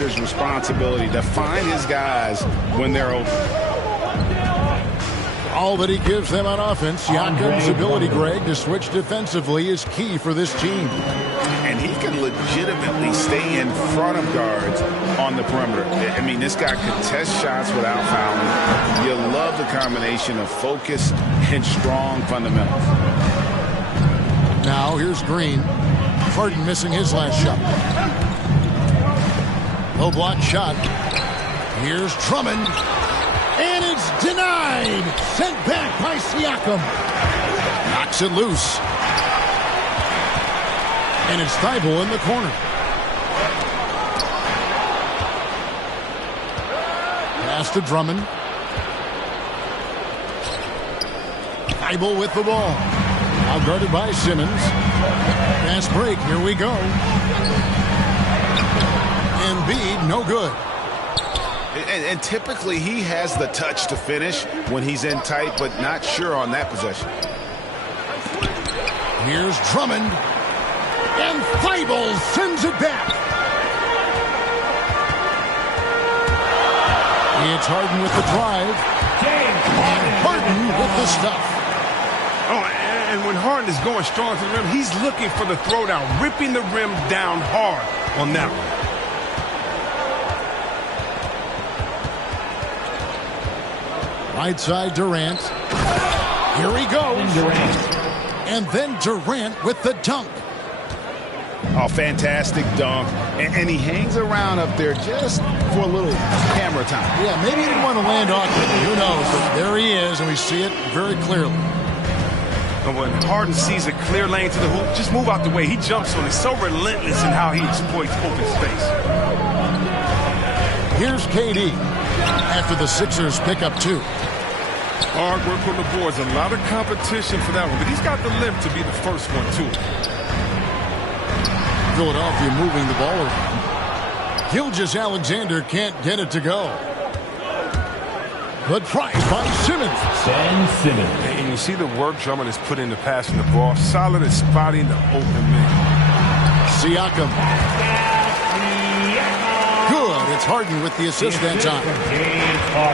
defender's responsibility to find his guys when they're open. All that he gives them on offense, Siakam's ability, Greg, to switch defensively is key for this team. And he can legitimately stay in front of guards on the perimeter. I mean, this guy can test shots without fouling. You love the combination of focus and strong fundamentals. Now here's Green. Harden missing his last shot. Low block shot. Here's Drummond. And it's denied. Sent back by Siakam. Knocks it loose. And it's Thibault in the corner. Pass to Drummond. Thibault with the ball. Now guarded by Simmons. Fast break. Here we go. Embiid, no good. And typically he has the touch to finish when he's in tight, but not sure on that possession. Here's Drummond. And Thibault sends it back. It's Harden with the drive. And Harden with the stuff. Oh, and when Harden is going strong to the rim, he's looking for the throwdown, ripping the rim down hard on that one. Right side, Durant. Here he goes. And then Durant with the dunk. Oh, fantastic dunk. And he hangs around up there just for a little camera time. Yeah, maybe he didn't want to land awkwardly. Who knows? But there he is, and we see it very clearly. And when Harden sees a clear lane to the hoop, just move out the way. He jumps on it. So relentless in how he exploits open space. Here's KD after the Sixers pick up 2. Hard work on the boards. A lot of competition for that one, but he's got the lift to be the first one, too. Philadelphia moving the ball around. Gilgeous-Alexander can't get it to go. But prized by Simmons. Ben Simmons. And you see the work Drummond has put into passing the ball. Solid at spotting the open man. Siakam. Good. It's Harden with the assist that time.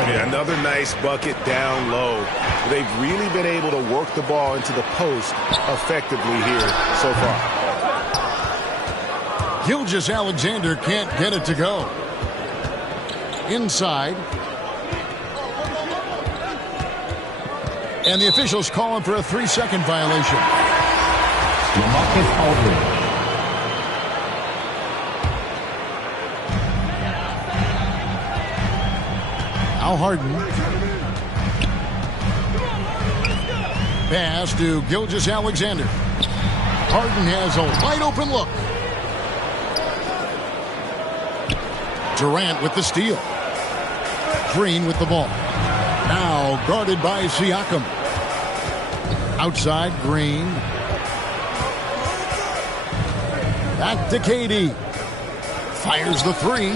Yeah, another nice bucket down low. They've really been able to work the ball into the post effectively here so far. Gilgeous-Alexander can't get it to go. Inside. And the officials calling for a 3-second violation. LaMarcus Aldridge. Now Harden. Pass to Gilgeous-Alexander. Harden has a wide open look. Durant with the steal. Green with the ball. Now guarded by Siakam. Outside, Green. Back to KD. Fires the 3.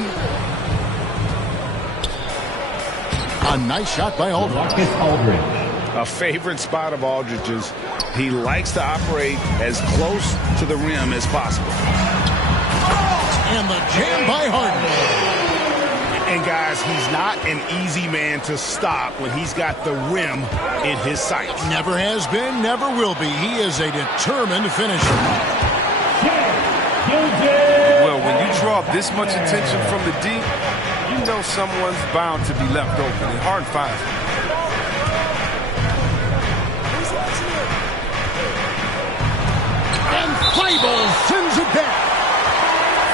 A nice shot by Aldridge. A favorite spot of Aldridge's. He likes to operate as close to the rim as possible. And the jam by Harden. And guys, he's not an easy man to stop when he's got the rim in his sights. Never has been, never will be. He is a determined finisher. Well, when you draw this much attention from the deep, you know someone's bound to be left open, and Harden finds it. And Thibault sends it back.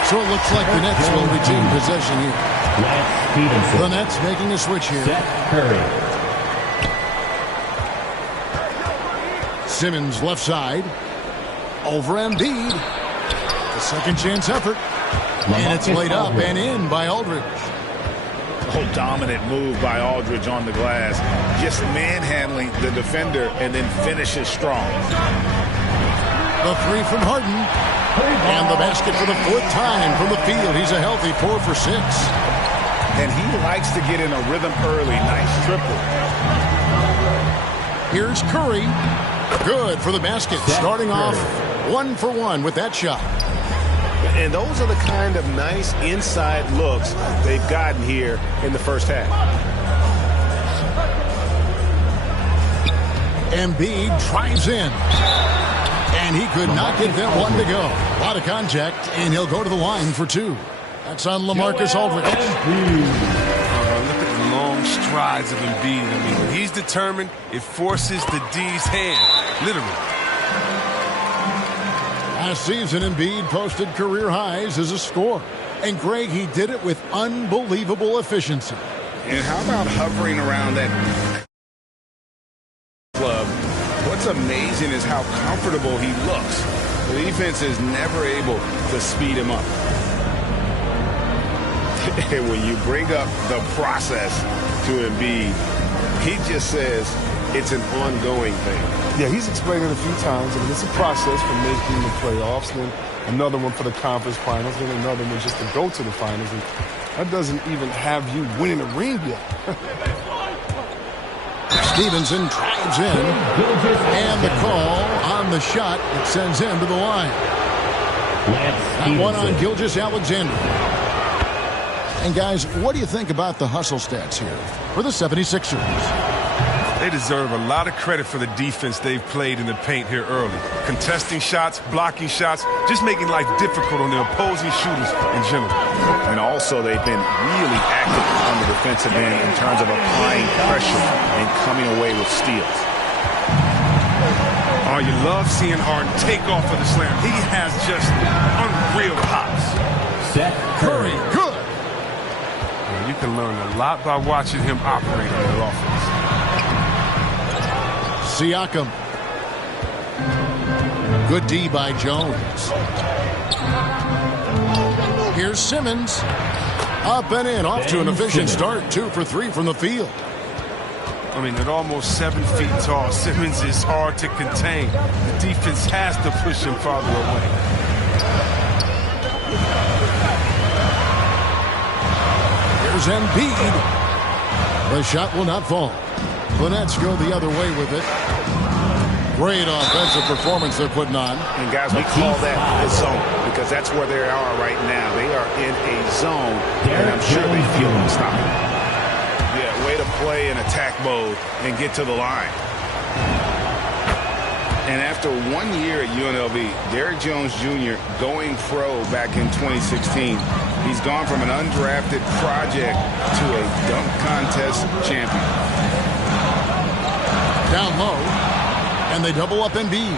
So it looks like the Nets will retain possession here. The Nets making a switch here. Seth Curry. Simmons left side. Over Embiid. The second chance effort. And it's laid up and in by Aldridge. Oh, dominant move by Aldridge on the glass. Just manhandling the defender and then finishes strong. The 3 from Harden. And the basket for the 4th time from the field. He's a healthy 4 for 6. And he likes to get in a rhythm early. Nice triple. Here's Curry. Good for the basket. Starting off 1 for 1 with that shot. And those are the kind of nice inside looks they've gotten here in the first half. Embiid drives in. And he could not get that one to go. A lot of contact, and he'll go to the line for two. That's on LaMarcus Aldridge. Look at the long strides of Embiid. I mean, when he's determined, it forces the D's hand, literally. Last season, Embiid posted career highs as a scorer. And, Greg, he did it with unbelievable efficiency. And how about hovering around that club? What's amazing is how comfortable he looks. The defense is never able to speed him up. And when you bring up the process to Embiid, he just says it's an ongoing thing. Yeah, he's explained it a few times. I mean, it's a process for making the playoffs, then another one for the conference finals, then another one just to go to the finals. And that doesn't even have you winning a ring yet. Stevenson drives in, and the call on the shot that sends him to the line. That one on Gilgeous-Alexander. And, guys, what do you think about the hustle stats here for the 76ers? They deserve a lot of credit for the defense they've played in the paint here early. Contesting shots, blocking shots, just making life difficult on the opposing shooters in general. And also they've been really active on the defensive end in terms of applying pressure and coming away with steals. Oh, you love seeing Harden take off of the slam. He has just unreal hops. Seth Curry. Good. You can learn a lot by watching him operate on the offense. Siakam. Good D by Jones. Here's Simmons. Up and in, off to an efficient start. 2 for 3 from the field. I mean, at almost 7 feet tall, Simmons is hard to contain. The defense has to push him farther away. Here's Embiid. The shot will not fall. The Nets go the other way with it. Great offensive performance they're putting on. And, guys, we call that the zone because that's where they are right now. They are in a zone, and I'm sure they feel unstoppable. Yeah, way to play in attack mode and get to the line. And after 1 year at UNLV, Derrick Jones Jr. going pro back in 2016, he's gone from an undrafted project to a dunk contest champion. Down low, and they double up Embiid.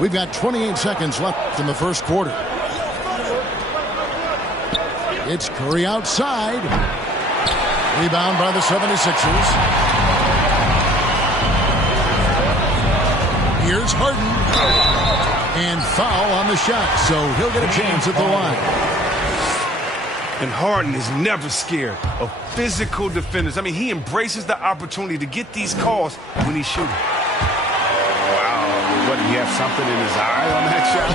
We've got 28 seconds left in the first quarter. It's Curry outside. Rebound by the 76ers. Here's Harden. And foul on the shot, so he'll get a chance at the line. And Harden is never scared of physical defenders. I mean, he embraces the opportunity to get these calls when he's shooting. Wow. What, did he have something in his eye on that shot?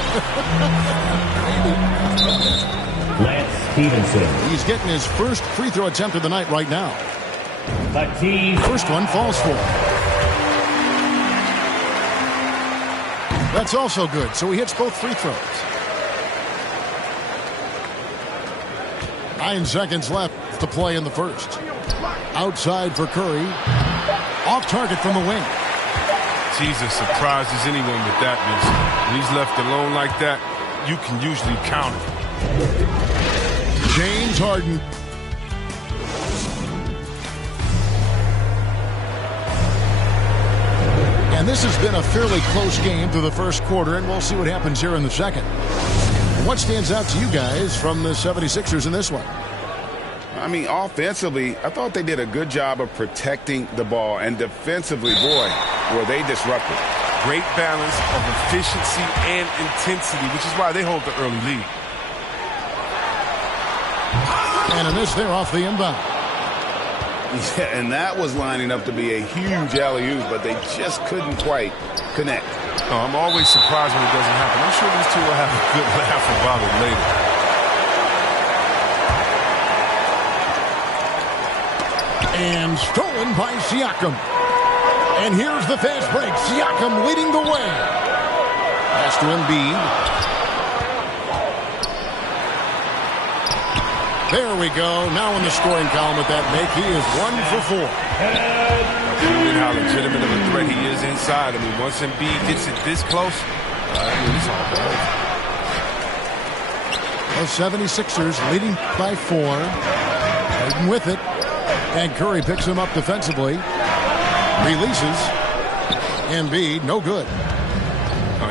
Lance Stevenson. He's getting his first free throw attempt of the night right now. Matisse. First one falls for him. That's also good, so he hits both free throws. 9 seconds left to play in the first. Outside for Curry. Off target from the wing. Jesus surprises anyone with that, Vince. When he's left alone like that, you can usually count it. James Harden. And this has been a fairly close game through the first quarter, and we'll see what happens here in the second. What stands out to you guys from the 76ers in this one? I mean, offensively, I thought they did a good job of protecting the ball. And defensively, boy, were they disruptive. Great balance of efficiency and intensity, which is why they hold the early lead. And a miss there off the inbound. Yeah, and that was lining up to be a huge alley-oop, but they just couldn't quite connect. Oh, I'm always surprised when it doesn't happen. I'm sure these two will have a good laugh about it later. And stolen by Siakam. And here's the fast break. Siakam leading the way. Pass to Embiid. There we go. Now in the scoring column with that make, he is 1 for 4. And how legitimate of a threat he is inside. I mean, once Embiid gets it this close, it's all bad. The 76ers leading by 4. Harden with it. And Curry picks him up defensively. Releases. Embiid, no good.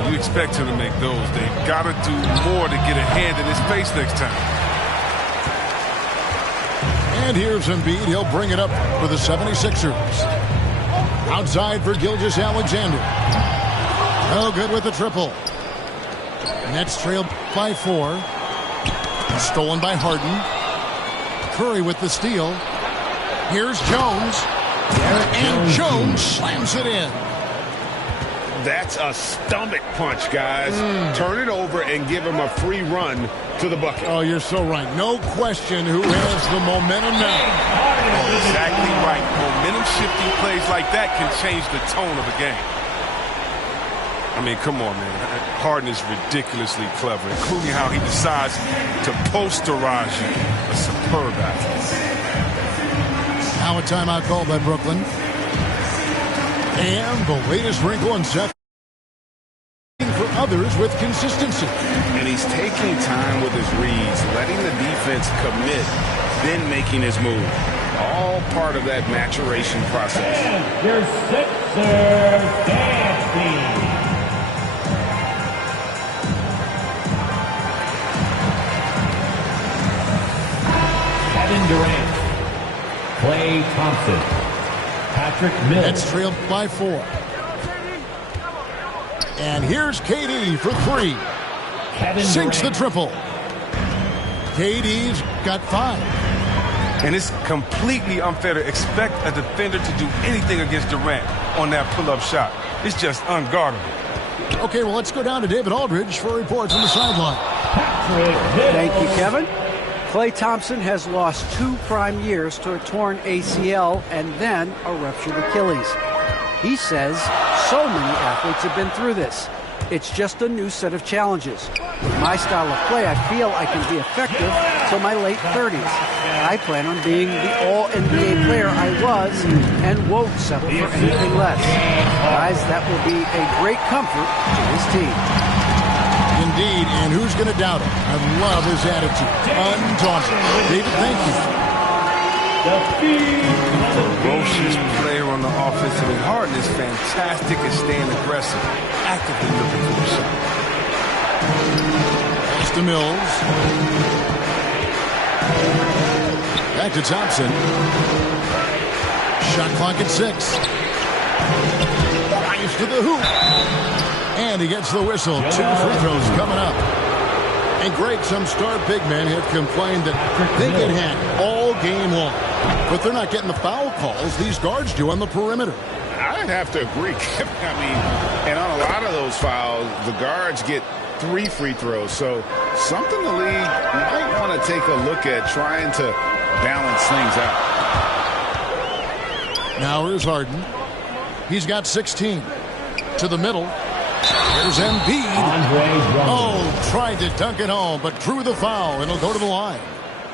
You expect him to make those. They've got to do more to get a hand in his face next time. And here's Embiid. He'll bring it up for the 76ers. Outside for Gilgeous-Alexander. No good with the triple. Nets trailed by 4. Stolen by Harden. Curry with the steal. Here's Jones. And Jones slams it in. That's a stomach punch, guys. Turn it over and give him a free run to the bucket. Oh, you're so right. No question who has the momentum now. Exactly right. Momentum-shifting plays like that can change the tone of a game. I mean, come on, man. Harden is ridiculously clever, including how he decides to posterize you. A superb athlete. Now a timeout called by Brooklyn. And the latest wrinkle in Seth for others with consistency. And he's taking time with his reads, letting the defense commit, then making his move. All part of that maturation process. Your Sixers dance team. Kevin Durant. Klay Thompson. Patrick Mills. Nets trailed by 4. And here's KD for 3. Kevin Sinks Durant. the triple. KD's got 5. And it's completely unfair to expect a defender to do anything against Durant on that pull-up shot. It's just unguardable. Okay, well, let's go down to David Aldridge for a report from the sideline. Thank you, Kevin. Klay Thompson has lost 2 prime years to a torn ACL and then a ruptured Achilles. He says so many athletes have been through this. It's just a new set of challenges. With my style of play, I feel I can be effective till my late 30s. I plan on being the all-NBA player I was and won't settle for anything less. Guys, that will be a great comfort to his team. Indeed, and who's going to doubt him? I love his attitude. Undaunted. David, thank you. Ferocious player on the offensive end. Harden is fantastic at staying aggressive, actively looking for the shot. Pass to Mills. Back to Thompson. Shot clock at 6. Fires to the hoop. And he gets the whistle. 2 free throws coming up. And Greg, some star big men have complained that they get hacked all game long. But they're not getting the foul calls these guards do on the perimeter. I'd have to agree. I mean, and on a lot of those fouls, the guards get 3 free throws. So something the league might want to take a look at, trying to balance things out. Now here's Harden. He's got 16. To the middle. Here's Embiid. Oh, tried to dunk it home, but drew the foul, and he'll go to the line.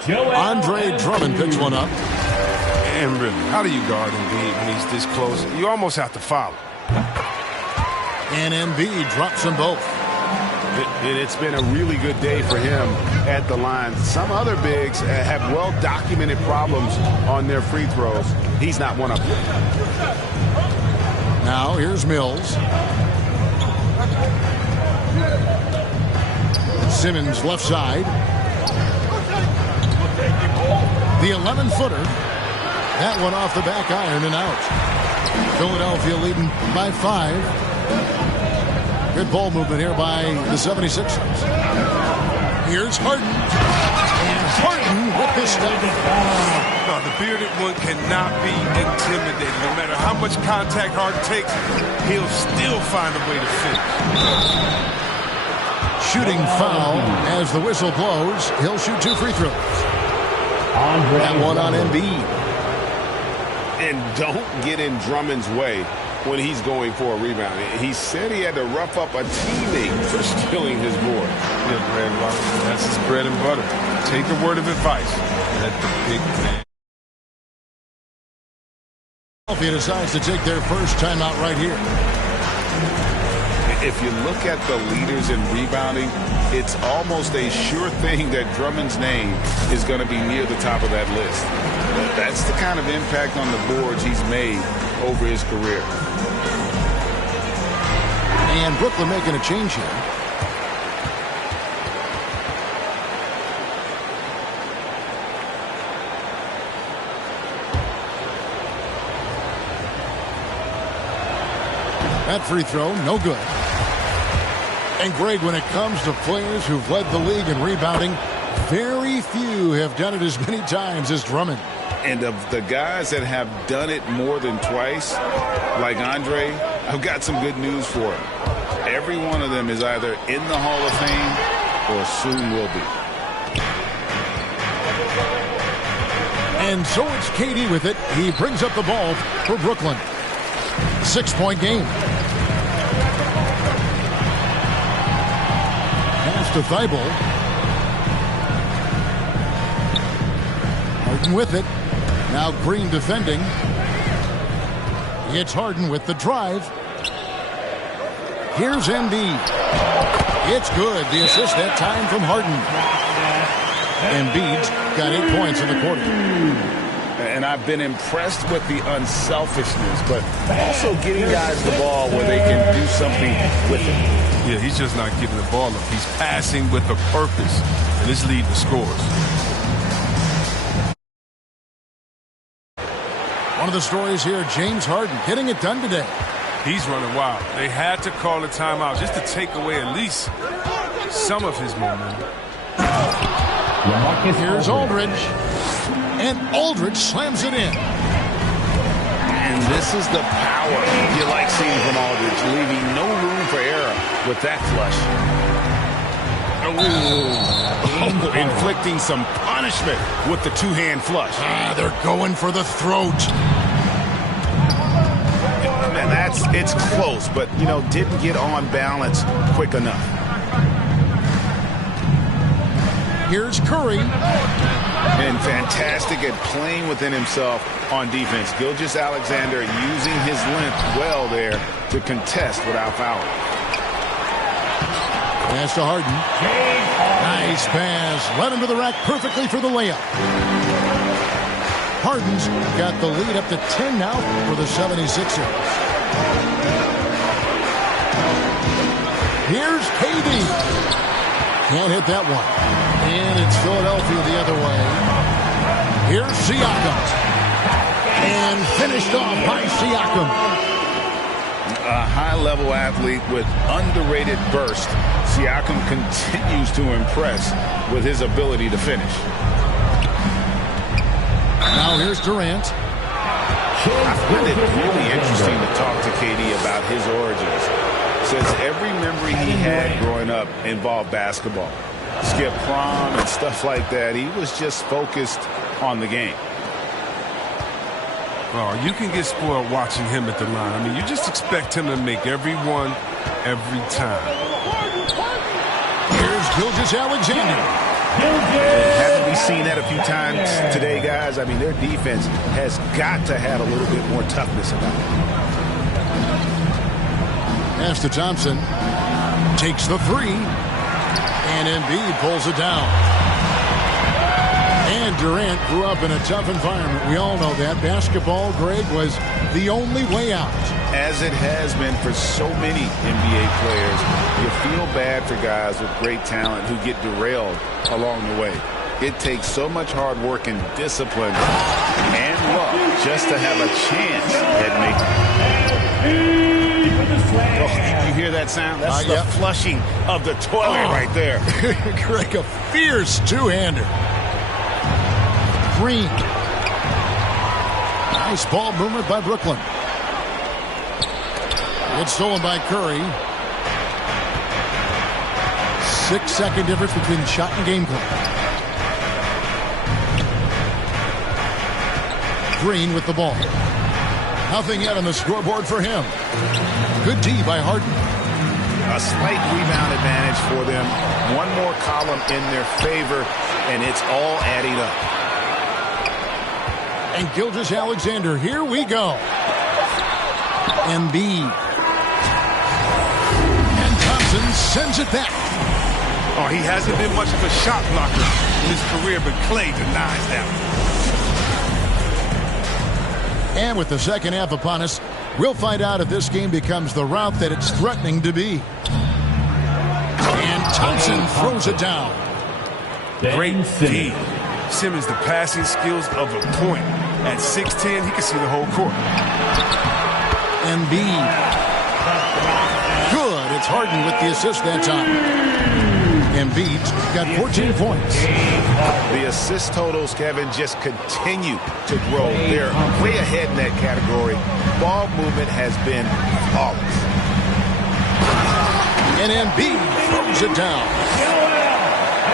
Andre Drummond picks one up. And really, how do you guard Embiid when he's this close? You almost have to foul. And Embiid drops them both. It's been a really good day for him at the line. Some other bigs have well-documented problems on their free throws. He's not one of them. Now here's Mills. Simmons left side. The 11-footer. That one off the back iron and out. Philadelphia leading by 5. Good ball movement here by the 76ers. Here's Harden. And Harden with the step. No, the bearded one cannot be intimidated. No matter how much contact Harden takes, he'll still find a way to finish. Shooting foul as the whistle blows. He'll shoot 2 free throws. That one on Embiid. And don't get in Drummond's way. when he's going for a rebound. He said he had to rough up a teammate for stealing his board. Yeah, Brad Robinson, that's his bread and butter. Take a word of advice. Let the big man. Philadelphia decides to take their first timeout right here. If you look at the leaders in rebounding, it's almost a sure thing that Drummond's name is going to be near the top of that list. That's the kind of impact on the boards he's made over his career. And Brooklyn making a change here. That free throw, no good. And Greg, when it comes to players who've led the league in rebounding, very few have done it as many times as Drummond. And of the guys that have done it more than twice, like Andre, I've got some good news for him. Every one of them is either in the Hall of Fame or soon will be. And so it's KD with it. He brings up the ball for Brooklyn. 6-point game. Pass to Thibault. Harden with it. Now Green defending. It's Harden with the drive. Here's Embiid. It's good. The assist that time from Harden. Embiid's got 8 points in the quarter. And I've been impressed with the unselfishness, but also getting guys the ball where they can do something with it. Yeah, he's just not giving the ball up. He's passing with a purpose, and it's leading to scores. One of the stories here, James Harden getting it done today. He's running wild. They had to call a timeout just to take away at least some of his momentum. Here's Aldridge. And Aldridge slams it in. And this is the power you like seeing from Aldridge, leaving no room for error with that flush. Oh, inflicting some punishment with the two-hand flush. They're going for the throat. And it's close, but, didn't get on balance quick enough. Here's Curry. And fantastic at playing within himself on defense. Gilgeous-Alexander using his length well there to contest without fouling. Pass to Harden. Nice pass. Led him to the rack perfectly for the layup. Harden's got the lead up to 10 now for the 76ers. Here's KD. Can't hit that one. And it's Philadelphia the other way. Here's Siakam. And finished off by Siakam. A high-level athlete with underrated burst. Siakam continues to impress with his ability to finish. Now here's Durant. I find it really interesting to talk to KD about his origins. Says every memory he had growing up involved basketball. Skip prom and stuff like that. He was just focused on the game. Oh, you can get spoiled watching him at the line. I mean, you just expect him to make every one, every time. Here's Gilgeous-Alexander. Haven't we seen that a few times today, guys? I mean, their defense has got to have a little bit more toughness about it. Pass to Thompson. Takes the three. And Embiid pulls it down. And Durant grew up in a tough environment. We all know that. Basketball, Greg, was the only way out. As it has been for so many NBA players, you feel bad for guys with great talent who get derailed along the way. It takes so much hard work and discipline and luck just to have a chance at making it. Oh, you hear that sound? That's the flushing of the toilet right there. Greg, a fierce two-hander. Green. Nice ball movement by Brooklyn. It's stolen by Curry. 6-second difference between the shot and game clock. Green with the ball. Nothing yet on the scoreboard for him. Good D by Harden. A slight rebound advantage for them. One more column in their favor, and it's all adding up. And Gilgeous-Alexander, here we go. Embiid. And Thompson sends it back. Oh, he hasn't been much of a shot blocker in his career, but Klay denies that. And with the second half upon us, we'll find out if this game becomes the rout that it's threatening to be. And Thompson throws it down. Great D. Simmons, the passing skills of a point. At 6'10", he can see the whole court. Embiid. Good. It's Harden with the assist that time. Embiid's got 14 points. The assist totals, Kevin, just continue to grow. They're way ahead in that category. Ball movement has been flawless. And Embiid throws it down.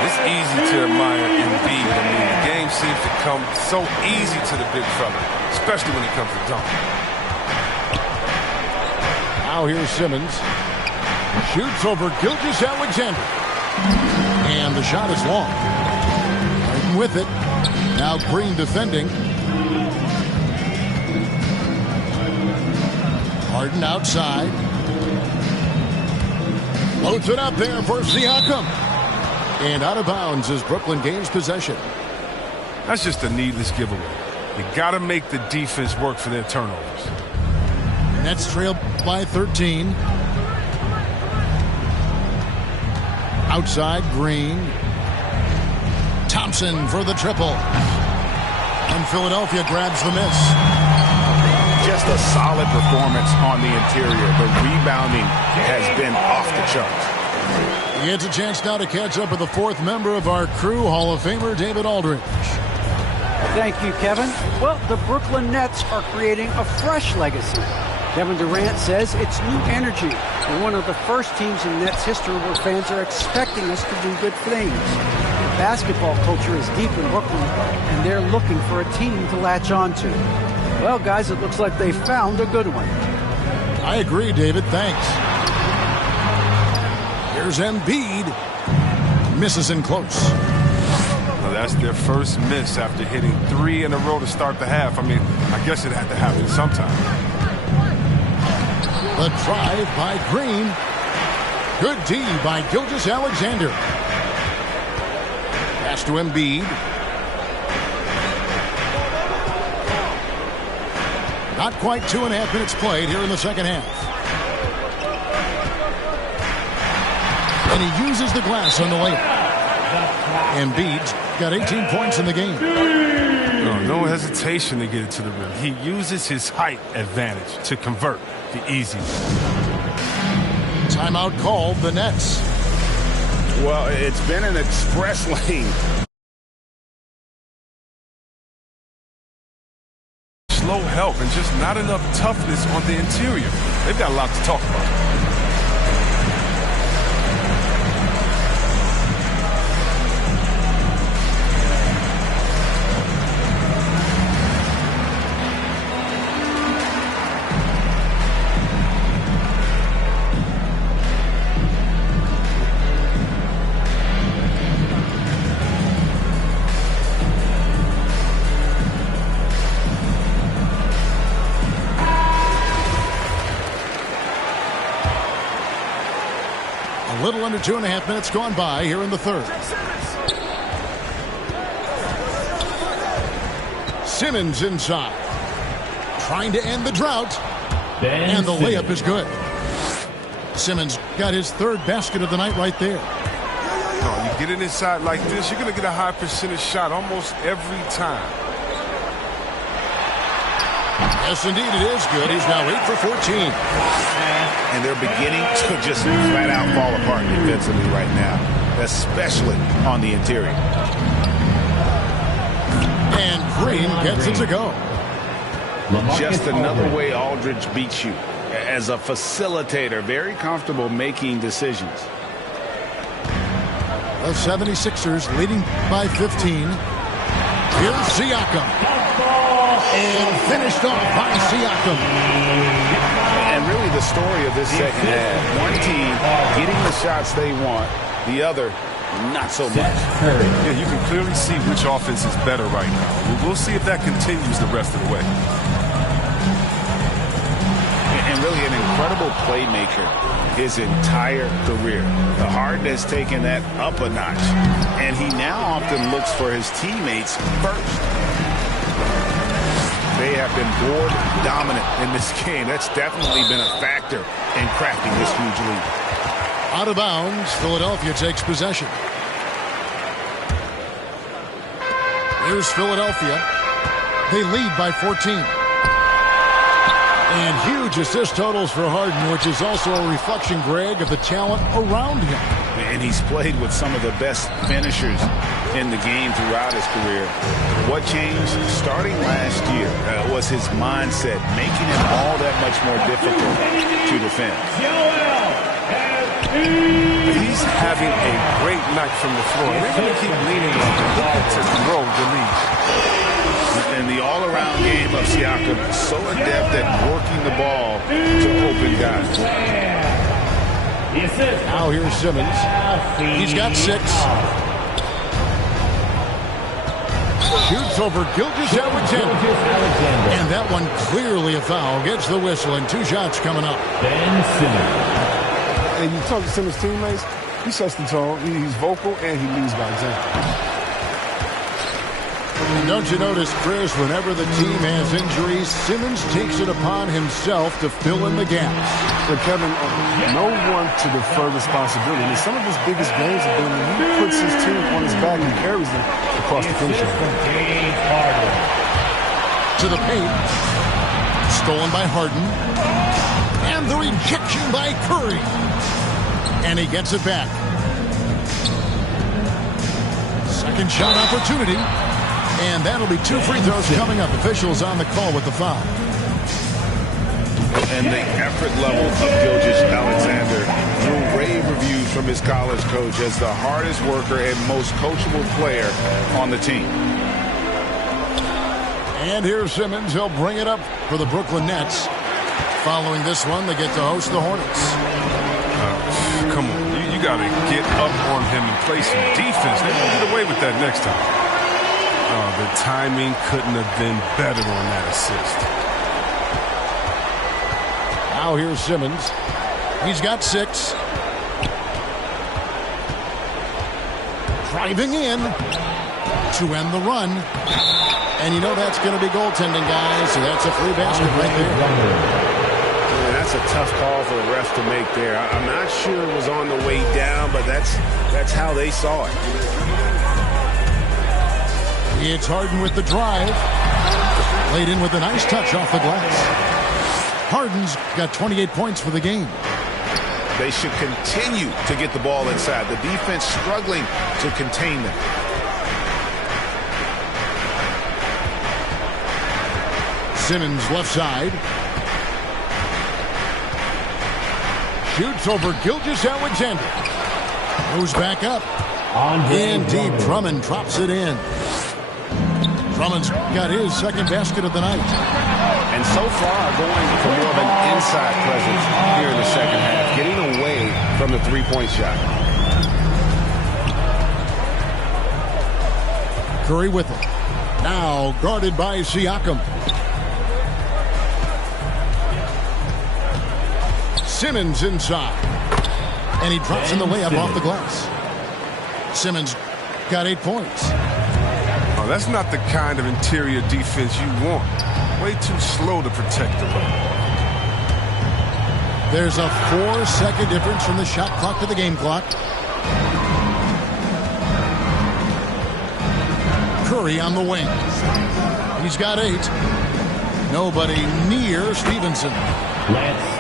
It's easy to admire Embiid. I mean, the game seems to come so easy to the big fella, especially when it comes to dunking. Now here's Simmons. Shoots over Gilgeous-Alexander. And the shot is long. Harden with it. Now Green defending. Harden outside. Loads it up there for Siakam. And out of bounds as Brooklyn gains possession. That's just a needless giveaway. You got to make the defense work for their turnovers. Nets trail by 13. Outside, Green. Thompson for the triple. And Philadelphia grabs the miss. Just a solid performance on the interior. The rebounding has been off the charts. He gets a chance now to catch up with the fourth member of our crew, Hall of Famer David Aldridge. Thank you, Kevin. Well, the Brooklyn Nets are creating a fresh legacy. Kevin Durant says it's new energy. We're one of the first teams in Nets history where fans are expecting us to do good things. Basketball culture is deep in Brooklyn, and they're looking for a team to latch on to. Well, guys, it looks like they found a good one. I agree, David. Thanks. Here's Embiid. Misses in close. Well, that's their first miss after hitting 3 in a row to start the half. I mean, I guess it had to happen sometime. The drive by Green. Good D by Gilgeous-Alexander. Pass to Embiid. Not quite 2.5 minutes played here in the second half. And he uses the glass on the layup. Embiid's got 18 points in the game. No hesitation to get it to the rim. He uses his height advantage to convert the easy. Timeout called the Nets. Well, it's been an express lane. Slow help and just not enough toughness on the interior. They've got a lot to talk about. A little under 2.5 minutes gone by here in the third. Simmons inside. Trying to end the drought. And the layup is good. Simmons got his third basket of the night right there. Oh, you get it inside like this, you're going to get a high percentage shot almost every time. Yes, indeed, it is good. He's now 8 for 14. And they're beginning to just flat out fall apart defensively right now, especially on the interior. And Green gets it to go. Just another way Aldridge beats you. As a facilitator, very comfortable making decisions. The 76ers leading by 15. Here's Siakam. And finished off by Siakam. And really the story of this second half, one team getting the shots they want, the other not so much. Yeah, you can clearly see which offense is better right now. We'll see if that continues the rest of the way. And really an incredible playmaker his entire career. Harden has taken that up a notch, and he now often looks for his teammates first. They have been board dominant in this game. That's definitely been a factor in crafting this huge lead. Out of bounds, Philadelphia takes possession. Here's Philadelphia. They lead by 14. And huge assist totals for Harden, which is also a reflection, Greg, of the talent around him. And he's played with some of the best finishers in the game throughout his career. What changed starting last year was his mindset, making it all that much more difficult to defend. He's having a great night from the floor. They're going to keep leaning on him to grow the lead. And the all-around game of Siakam, so adept at working the ball to open guys. Now here's Simmons. He's got 6. Shoots over Gilgeous-Alexander. And that one clearly a foul. Gets the whistle, and 2 shots coming up. Ben Simmons. And you talk to Simmons' teammates, he sets the tone, he's vocal, and he leads by example. And don't you notice, Chris, whenever the team has injuries, Simmons takes it upon himself to fill in the gaps. But Kevin, no one to defer responsibility. I mean, some of his biggest games have been when he puts his team on his back and carries them across the finish line. To the paint. Stolen by Harden. And the rejection by Curry. And he gets it back. Second shot opportunity. And that'll be 2 free throws coming up. Officials on the call with the foul. And the effort level of Gilgeous-Alexander drew rave reviews from his college coach as the hardest worker and most coachable player on the team. And here's Simmons. He'll bring it up for the Brooklyn Nets. Following this one, they get to host the Hornets. Come on, you got to get up on him and play some defense. They won't get away with that next time. The timing couldn't have been better on that assist. Now here's Simmons. He's got 6. Driving in to end the run. And you know that's going to be goaltending, guys. So that's a free basket right there. Yeah, that's a tough call for the ref to make there. I'm not sure it was on the way down, but that's how they saw it. It's Harden with the drive. Laid in with a nice touch off the glass. Harden's got 28 points for the game. They should continue to get the ball inside. The defense struggling to contain them. Simmons left side. Shoots over Gilgeous-Alexander. Moves back up. In deep, Drummond drops it in. Drummond's got his second basket of the night. And so far going for more of an inside presence here in the second half, getting away from the three-point shot. Curry with it. Now guarded by Siakam. Simmons inside. And he drops in the layup off the glass. Simmons got 8 points. Oh, that's not the kind of interior defense you want. Way too slow to protect the rim. There's a 4-second difference from the shot clock to the game clock. Curry on the wing. He's got 8. Nobody near Stevenson.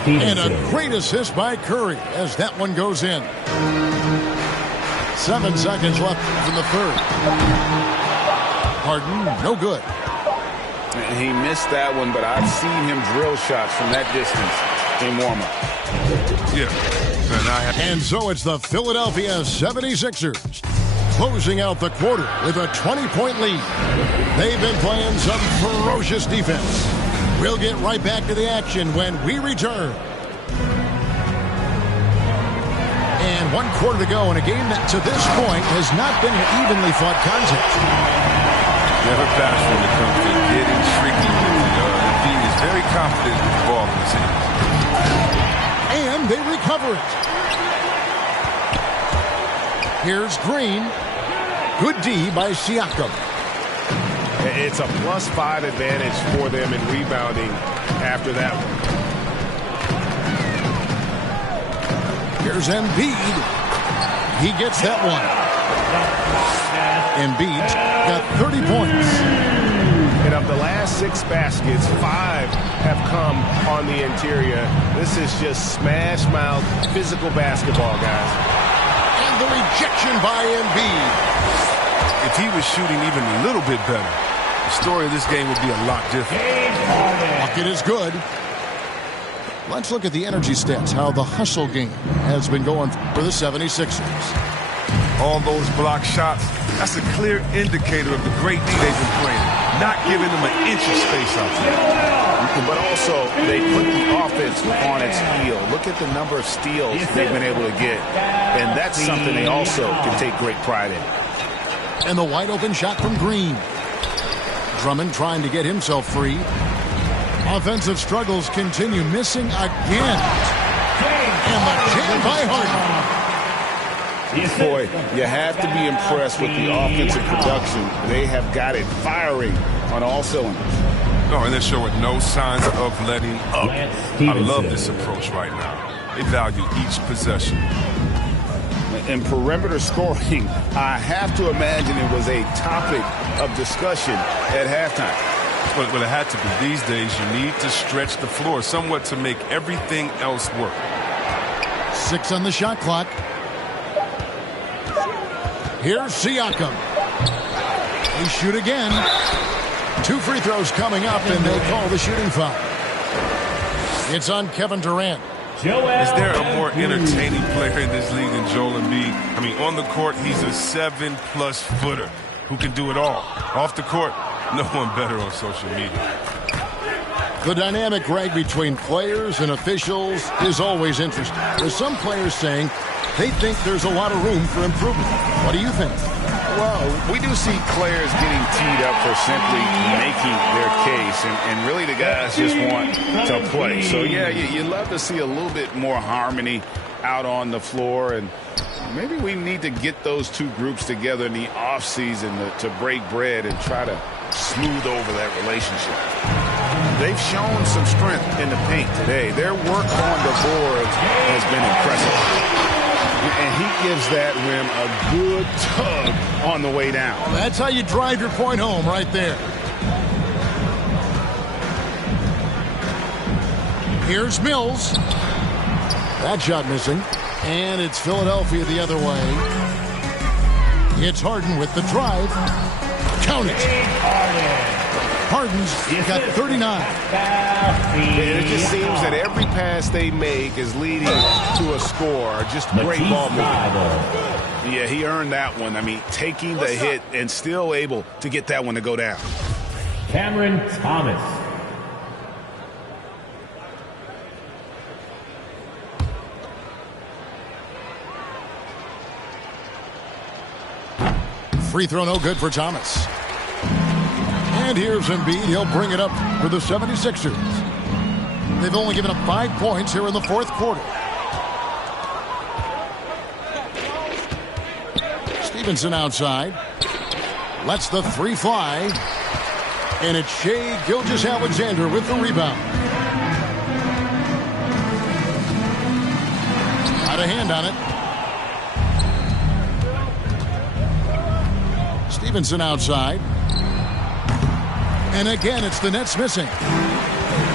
And a great assist by Curry as that one goes in. 7 seconds left in the third. Harden, no good. He missed that one, but I've seen him drill shots from that distance in warm-up. Yeah. And so it's the Philadelphia 76ers closing out the quarter with a 20-point lead. They've been playing some ferocious defense. We'll get right back to the action when we return. And 1 quarter to go in a game that to this point has not been an evenly fought contest. Never pass when it comes to getting tricky with the Embiid is very confident with the ball in his hands. And they recover it. Here's Green. Good D by Siakam. It's a +5 advantage for them in rebounding after that one. Here's Embiid. He gets that one. Embiid got 30 points. And of the last 6 baskets, 5 have come on the interior. This is just smash mouth physical basketball, guys. And the rejection by Embiid. If he was shooting even a little bit better, the story of this game would be a lot different. Bucket is good. Let's look at the energy stats, how the hustle game has been going for the 76ers. All those block shots, that's a clear indicator of the great D they've been playing. Not giving them an inch of space out there. But also, they put the offense on its heel. Look at the number of steals they've been able to get. And that's something they also can take great pride in. And the wide open shot from Green. Drummond trying to get himself free. Offensive struggles continue, missing again. And the jam by Harden. Boy, you have to be impressed with the offensive production. They have got it firing on all cylinders. No, and they're showing no signs of letting up. I love this approach right now. They value each possession. In perimeter scoring, I have to imagine it was a topic of discussion at halftime. Well, it had to be. These days, you need to stretch the floor somewhat to make everything else work. 6 on the shot clock. Here's Siakam. He shoot again. 2 free throws coming up, and they call the shooting foul. It's on Kevin Durant. Is there a more entertaining player in this league than Joel Embiid? I mean, on the court, he's a 7+ footer who can do it all. Off the court, no one better on social media. The dynamic, Greg, between players and officials is always interesting. There's some players saying they think there's a lot of room for improvement. What do you think? Well, we do see players getting teed up for simply making their case, and really the guys just want to play. So, yeah, you love to see a little bit more harmony out on the floor, and maybe we need to get those two groups together in the offseason to break bread and try to smooth over that relationship. They've shown some strength in the paint today. Their work on the boards has been impressive. And he gives that rim a good tug on the way down. That's how you drive your point home right there. Here's Mills. That shot missing. And it's Philadelphia the other way. It's Harden with the drive. Count it. Harden's got 39. It just seems that every pass they make is leading to a score. Just great ball movement. Yeah, he earned that one. I mean, taking the hit and still able to get that one to go down. Cameron Thomas. Free throw no good for Thomas. And here's Embiid. He'll bring it up for the 76ers. They've only given up 5 points here in the fourth quarter. Stevenson outside. Lets the 3 fly. And it's Shai Gilgeous-Alexander with the rebound. Got a hand on it. Stevenson outside. And again, it's the Nets missing.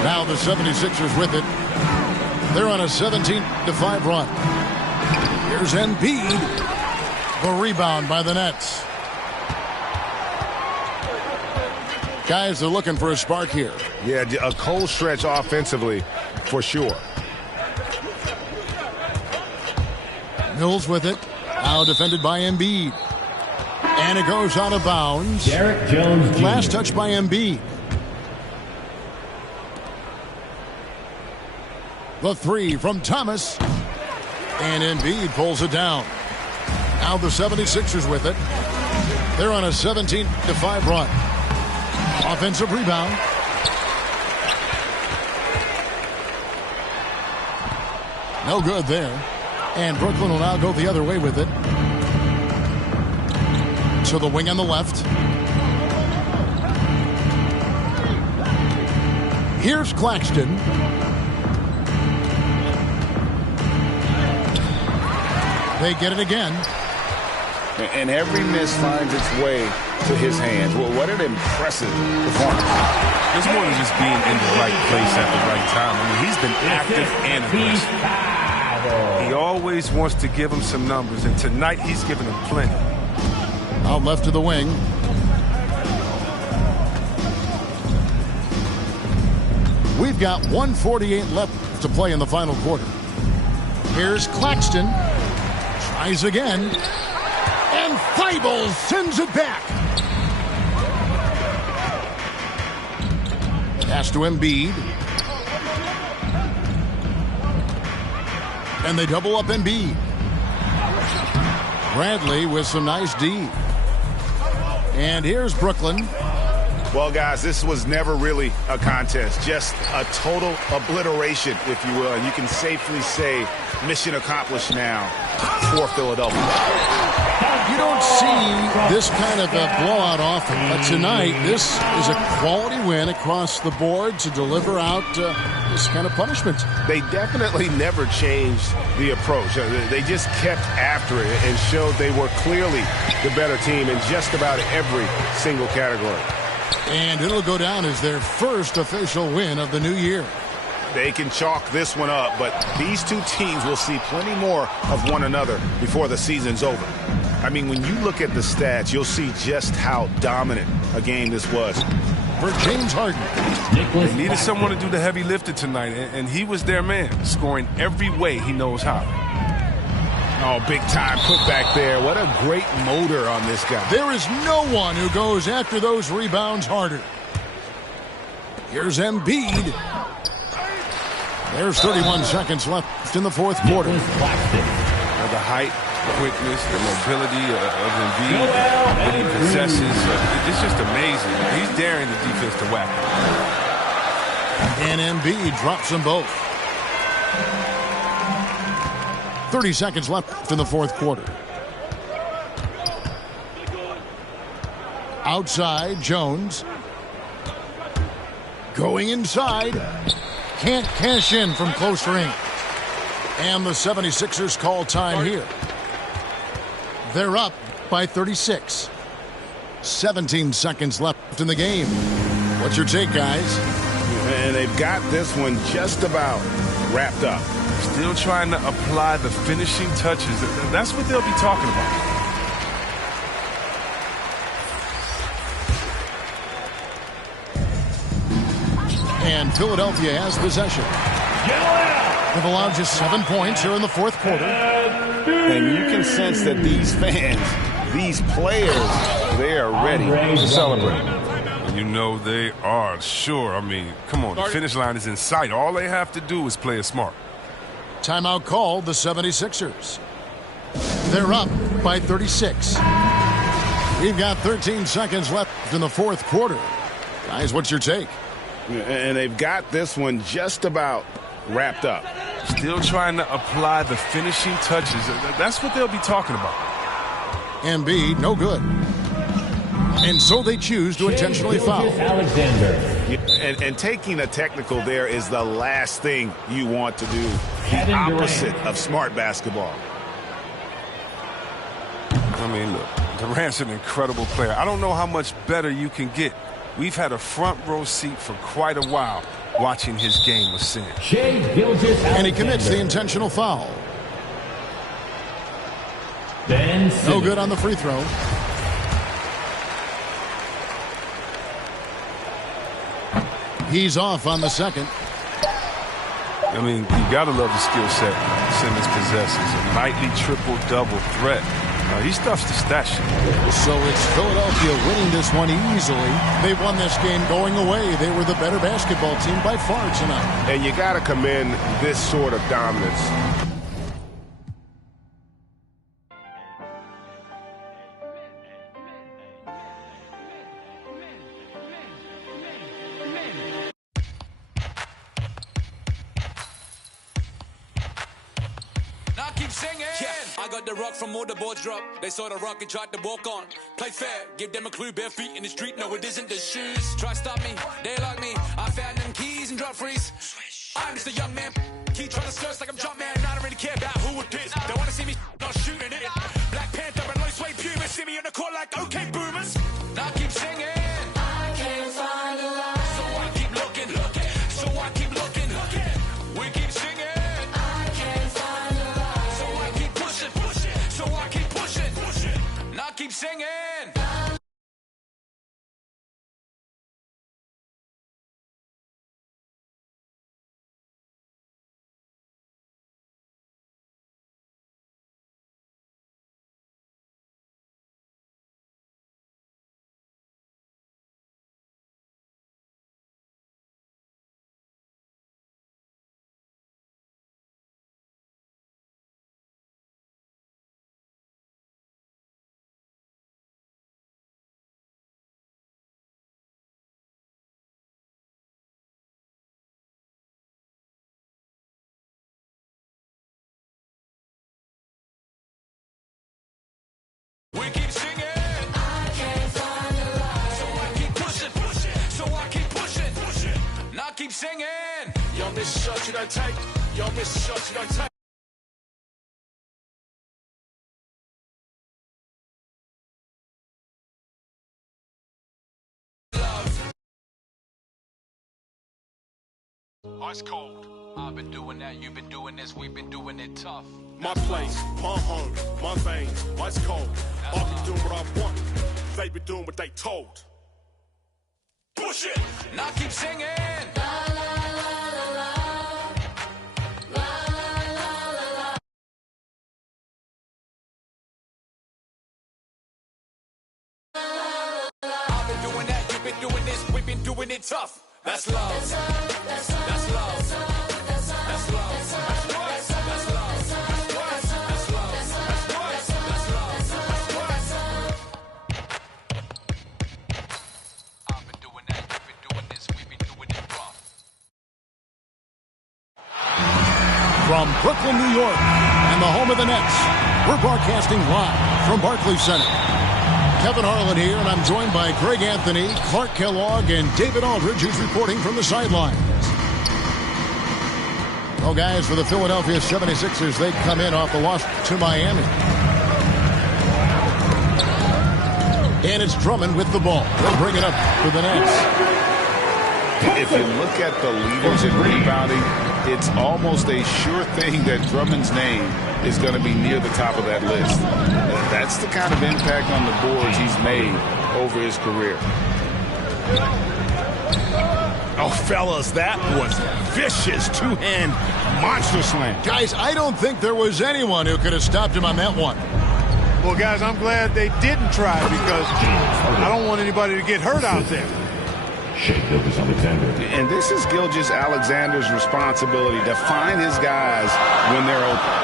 Now the 76ers with it. They're on a 17-5 run. Here's Embiid. The rebound by the Nets. Guys are looking for a spark here. Yeah, a cold stretch offensively for sure. Mills with it. Now defended by Embiid. And it goes out of bounds. Derek Jones Jr. Last touch by Embiid. The three from Thomas. And Embiid pulls it down. Now the 76ers with it. They're on a 17-5 run. Offensive rebound. No good there. And Brooklyn will now go the other way with it. To the wing on the left. Here's Claxton. They get it again. And every miss finds its way to his hands. Well, what an impressive performance. It's more than just being in the right place at the right time. I mean, he's been active and aggressive. He always wants to give him some numbers, and tonight he's given him plenty. Out left to the wing. We've got 1:48 left to play in the final quarter. Here's Claxton. Tries again. And Thibault sends it back. Pass to Embiid. And they double up Embiid. Bradley with some nice D. And here's Brooklyn. Well, guys, this was never really a contest. Just a total obliteration, if you will. And you can safely say mission accomplished now for Philadelphia. You don't see this kind of a blowout often, but tonight this is a quality win across the board to deliver out this kind of punishment. They definitely never changed the approach. They just kept after it and showed they were clearly the better team in just about every single category. And it'll go down as their first official win of the new year. They can chalk this one up, but these two teams will see plenty more of one another before the season's over. I mean, when you look at the stats, you'll see just how dominant a game this was. For James Harden. They needed someone to do the heavy lifting tonight, and he was their man, scoring every way he knows how. Oh, big time put back there. What a great motor on this guy. There is no one who goes after those rebounds harder. Here's Embiid. There's 31 seconds left in the fourth quarter. The height, quickness, the mobility of Embiid that he possesses, it's just amazing. He's daring the defense to whack him. And Embiid drops them both. 30 seconds left in the fourth quarter. Outside, Jones. Going inside. Can't cash in from close range. And the 76ers call time here. They're up by 36. 17 seconds left in the game. What's your take, guys? And they've got this one just about wrapped up. Still trying to apply the finishing touches. That's what they'll be talking about. And Philadelphia has possession. They've allowed just 7 points here in the fourth quarter. And you can sense that these fans, these players, they are ready to celebrate. You know they are, sure. I mean, come on, the finish line is in sight. All they have to do is play it smart. Timeout called, the 76ers. They're up by 36. We've got 13 seconds left in the fourth quarter. Guys, what's your take? And they've got this one just about wrapped up. Still trying to apply the finishing touches. That's what they'll be talking about. Embiid, no good. And so they choose to intentionally foul. Alexander. And taking a technical there is the last thing you want to do. The opposite of smart basketball. I mean, look, Durant's an incredible player. I don't know how much better you can get. We've had a front row seat for quite a while watching his game ascend. And he commits the intentional foul. Ben Simmons. No good on the free throw. He's off on the second. I mean, you got to love the skill set Simmons possesses. A nightly triple-double threat. He stuffs the stat sheet. So it's Philadelphia winning this one easily. They won this game going away. They were the better basketball team by far tonight. And you got to commend this sort of dominance. I got the rock from all the boards drop. They saw the rock and tried to walk on. Play fair, give them a clue. Bare feet in the street, no it isn't the shoes. Try stop me, they like me. I found them keys and drop freeze. I'm just a young man. Keep trying to search like I'm Jumpman. I don't really care about who it is. They wanna see me not shooting it. Black Panther and low suede Puma. See me on the court like okay boomers. Now I keep singing. I can't find the light. So I keep looking. So I keep looking. We keep singing. Keep singing. We keep singing. I can't find the light. So I keep pushing. So I keep pushing. Now keep singing. Yo, miss a shot you don't take. Yo, miss a shot you don't take. Ice cold. I've been doing that, you've been doing this, we've been doing it tough. My place, my home, my veins, ice cold. I've been doing what I want. They been doing what they told. Push it. Now keep singing. I've been doing that, you've been doing this, we've been doing it tough. That's love. That's love. That's love. That's love. That's love. I've been doing that, you've been doing this, we've been doing it rough. From Brooklyn, New York, and the home of the Nets, we're broadcasting live from Barclays Center. Kevin Harlan here, and I'm joined by Greg Anthony, Clark Kellogg, and David Aldridge, who's reporting from the sidelines. Well, guys, for the Philadelphia 76ers, they come in off the loss to Miami. And it's Drummond with the ball. They'll bring it up for the Nets. If you look at the leaders in rebounding, it's almost a sure thing that Drummond's name is going to be near the top of that list. That's the kind of impact on the boards he's made over his career. Oh, fellas, that was vicious two-hand monster slam. Guys, I don't think there was anyone who could have stopped him on that one. Well, guys, I'm glad they didn't try because I don't want anybody to get hurt out there. And this is Gilgeous-Alexander's responsibility to find his guys when they're open.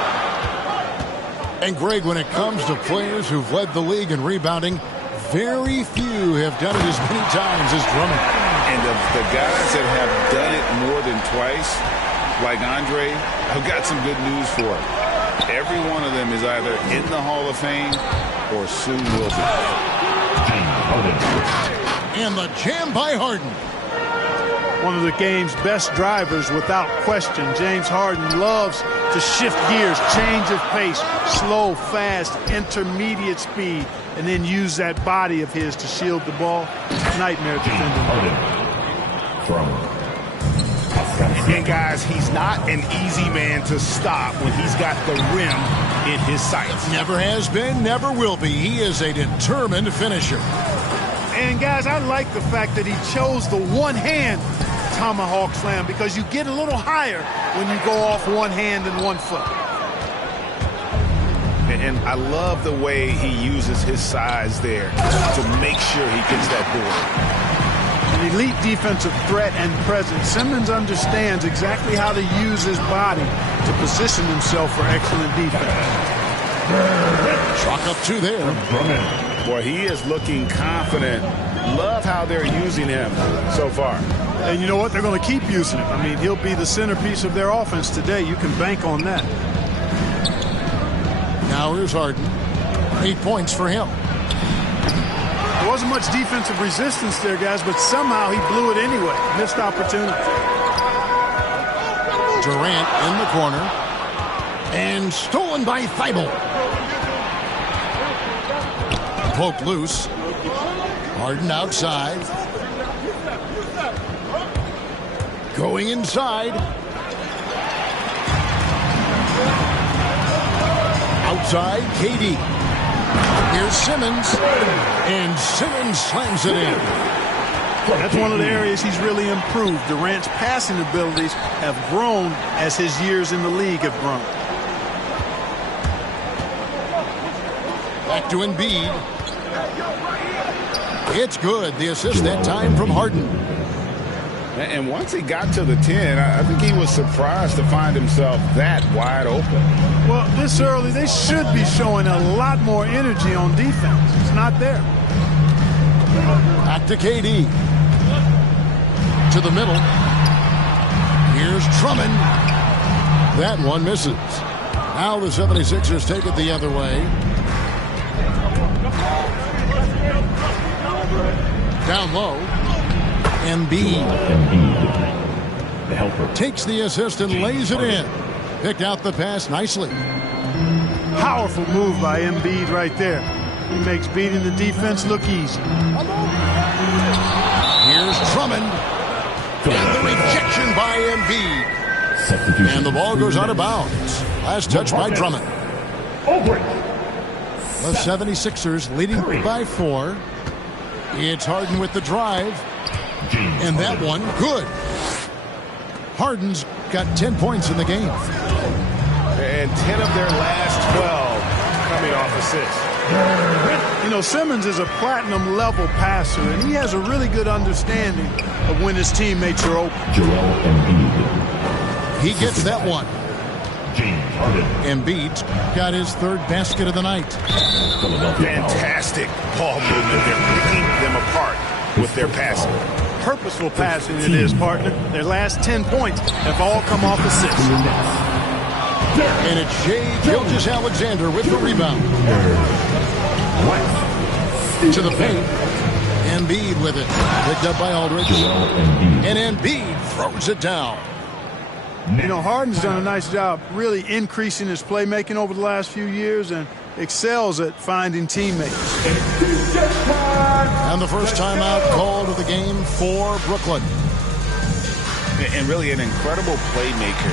And, Greg, when it comes to players who've led the league in rebounding, very few have done it as many times as Drummond. And the guys that have done it more than twice, like Andre, I've got some good news for him. Every one of them is either in the Hall of Fame or soon will be. And the jam by Harden. One of the game's best drivers without question. James Harden loves to shift gears, change of pace, slow, fast, intermediate speed, and then use that body of his to shield the ball. Nightmare defending. And, guys, he's not an easy man to stop when he's got the rim in his sights. Never has been, never will be. He is a determined finisher. And, guys, I like the fact that he chose the one-hand tomahawk slam because you get a little higher when you go off one hand and one foot. And I love the way he uses his size there to make sure he gets that board. An elite defensive threat and presence. Simmons understands exactly how to use his body to position himself for excellent defense. Chalk up 2 there. Boy, he is looking confident. Love how they're using him so far. And you know what? They're going to keep using him. I mean, he'll be the centerpiece of their offense today. You can bank on that. Now here's Harden. 8 points for him. There wasn't much defensive resistance there, guys, but somehow he blew it anyway. Missed opportunity. Durant in the corner. And stolen by Thibault. Poked loose. Harden outside. Going inside. Outside, KD. Here's Simmons. And Simmons slams it in. That's one of the areas he's really improved. Durant's passing abilities have grown as his years in the league have grown. Back to Embiid. It's good. The assist that time from Harden. And once he got to the 10, I think he was surprised to find himself that wide open. Well, this early, they should be showing a lot more energy on defense. It's not there. Back to KD. To the middle. Here's Drummond. That one misses. Now the 76ers take it the other way. Down low. Embiid. The helper. Takes the assist and lays it in. Picked out the pass nicely. Powerful move by Embiid right there. He makes beating the defense look easy. Here's Drummond. And the rejection by Embiid. And the ball goes out of bounds. Last touch by Drummond. The 76ers leading by 4. It's Harden with the drive. And that one, good. Harden's got 10 points in the game. And 10 of their last 12 coming off assists. You know, Simmons is a platinum-level passer, and he has a really good understanding of when his teammates are open. Joel Embiid. He gets that one. James Harden. Embiid's got his 3rd basket of the night. Fantastic ball movement. They're picking them apart with their passing. Purposeful passing it is, partner. Their last 10 points have all come off assists. And it's Shai Gilgeous-Alexander with the rebound. To the paint. Embiid with it. Picked up by Aldridge. And Embiid throws it down. You know, Harden's done a nice job really increasing his playmaking over the last few years and excels at finding teammates. And the first timeout called of the game for Brooklyn. And really an incredible playmaker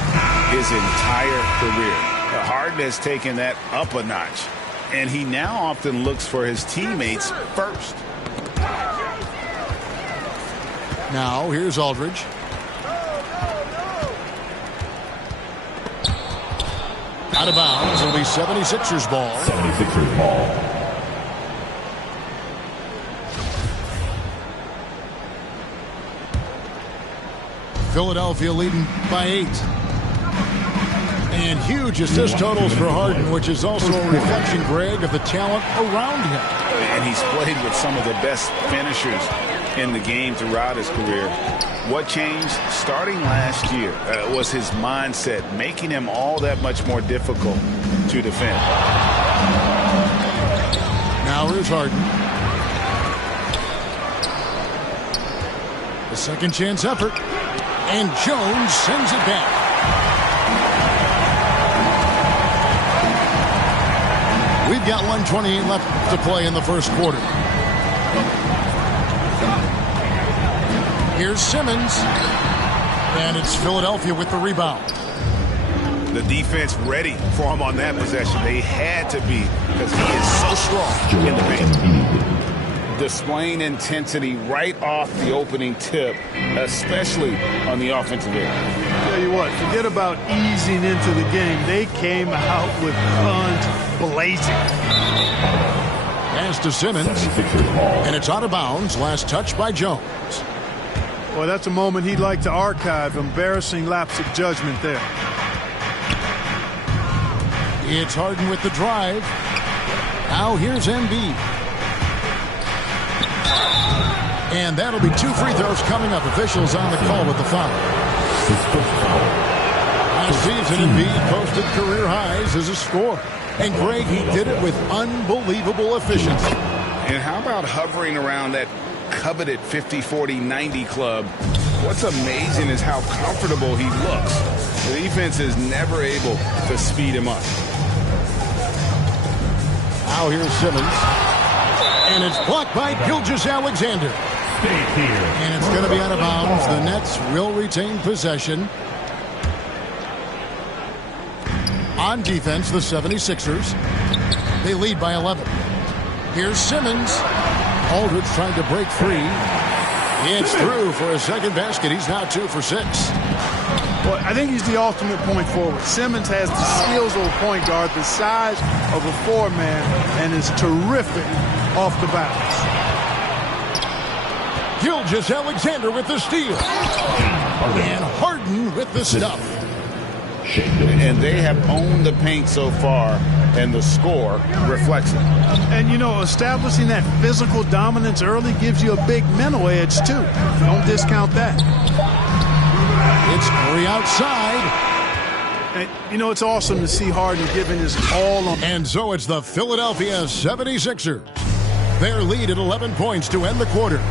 his entire career. Harden has taken that up a notch. And he now often looks for his teammates first. Now, here's Aldridge. Out of bounds. It'll be 76ers ball. 76ers ball. Philadelphia leading by 8. And huge assist totals for Harden, which is also a reflection, Greg, of the talent around him. And he's played with some of the best finishers in the game throughout his career. What changed starting last year was his mindset, making him all that much more difficult to defend. Now here's Harden. The second chance effort. And Jones sends it back. We've got 1:28 left to play in the first quarter. Here's Simmons. And it's Philadelphia with the rebound. The defense ready for him on that possession. They had to be because he is so strong in the paint. displaying intensity right off the opening tip, especially on the offensive end. Tell you what, forget about easing into the game. They came out with guns blazing. Pass to Simmons, and it's out of bounds. Last touch by Jones. Well, that's a moment he'd like to archive. Embarrassing lapse of judgment there. It's Harden with the drive. Now here's Embiid. And that'll be 2 free throws coming up. Officials on the call with the foul. Last season, Embiid posted career highs as a scorer. And Greg, he did it with unbelievable efficiency. And how about hovering around that coveted 50-40-90 club? What's amazing is how comfortable he looks. The defense is never able to speed him up. Now here's Simmons. And it's blocked by Gilgeous-Alexander. And it's going to be out of bounds. The Nets will retain possession. On defense, the 76ers. They lead by 11. Here's Simmons. Aldridge trying to break free. It's through for a second basket. He's now 2 for 6. Well, I think he's the ultimate point forward. Simmons has the skills of a point guard, the size of a 4-man, and is terrific off the bounce. Gilgeous-Alexander with the steal. And Harden with the stuff. And they have owned the paint so far, and the score reflects it. And, you know, establishing that physical dominance early gives you a big mental edge, too. Don't discount that. It's Curry outside. And, you know, it's awesome to see Harden giving his all on. And so it's the Philadelphia 76ers. Their lead at 11 points to end the quarter.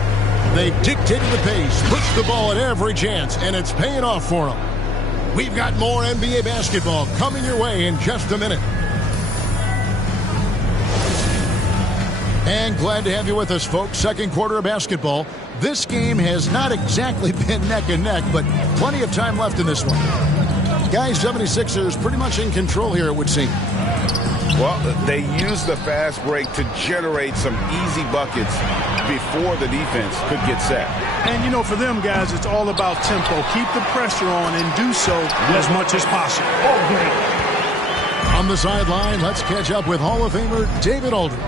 They've dictated the pace, pushed the ball at every chance, and it's paying off for them. We've got more NBA basketball coming your way in just a minute. And glad to have you with us, folks. Second quarter of basketball. This game has not exactly been neck and neck, but plenty of time left in this one. Guys, 76ers pretty much in control here, it would seem. Well, they used the fast break to generate some easy buckets before the defense could get set. And, you know, for them, guys, it's all about tempo. Keep the pressure on and do so as much as possible. On the sideline, let's catch up with Hall of Famer David Aldridge.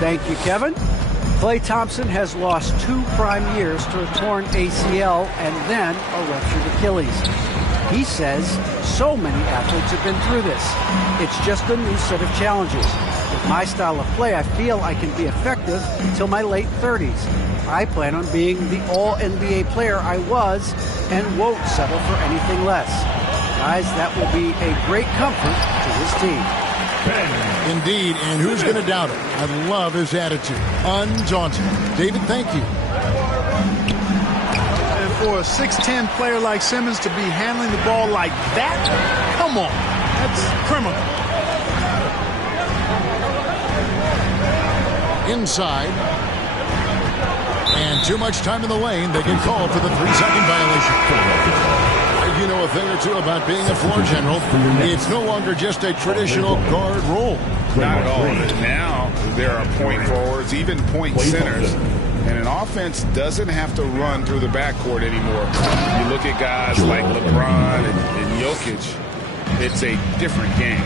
Thank you, Kevin. Klay Thompson has lost 2 prime years to a torn ACL and then a ruptured Achilles. He says so many athletes have been through this. It's just a new set of challenges. With my style of play, I feel I can be effective until my late 30s. I plan on being the all-NBA player I was and won't settle for anything less. Guys, that will be a great comfort to his team. Indeed, and who's going to doubt it? I love his attitude. Undaunted. David, thank you. And for a 6'10 player like Simmons to be handling the ball like that, come on, that's criminal. Inside. And too much time in the lane. They get called for the 3-second violation. You know a thing or two about being a floor general. It's no longer just a traditional guard role. Not at all. Now there are point forwards, even point centers. And an offense doesn't have to run through the backcourt anymore. You look at guys like LeBron and Jokic, it's a different game.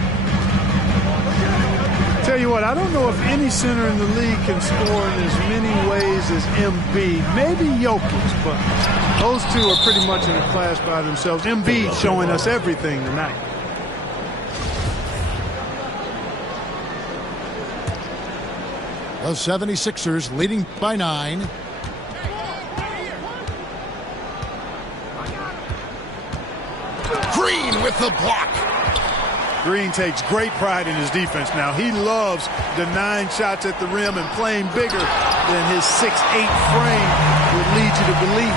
Tell you what, I don't know if any center in the league can score in as many ways as Embiid. Maybe Jokic, but those two are pretty much in a class by themselves. Embiid showing us everything tonight. The 76ers leading by 9. Green with the block. Green takes great pride in his defense now. He loves denying shots at the rim and playing bigger than his 6'8" frame would lead you to believe.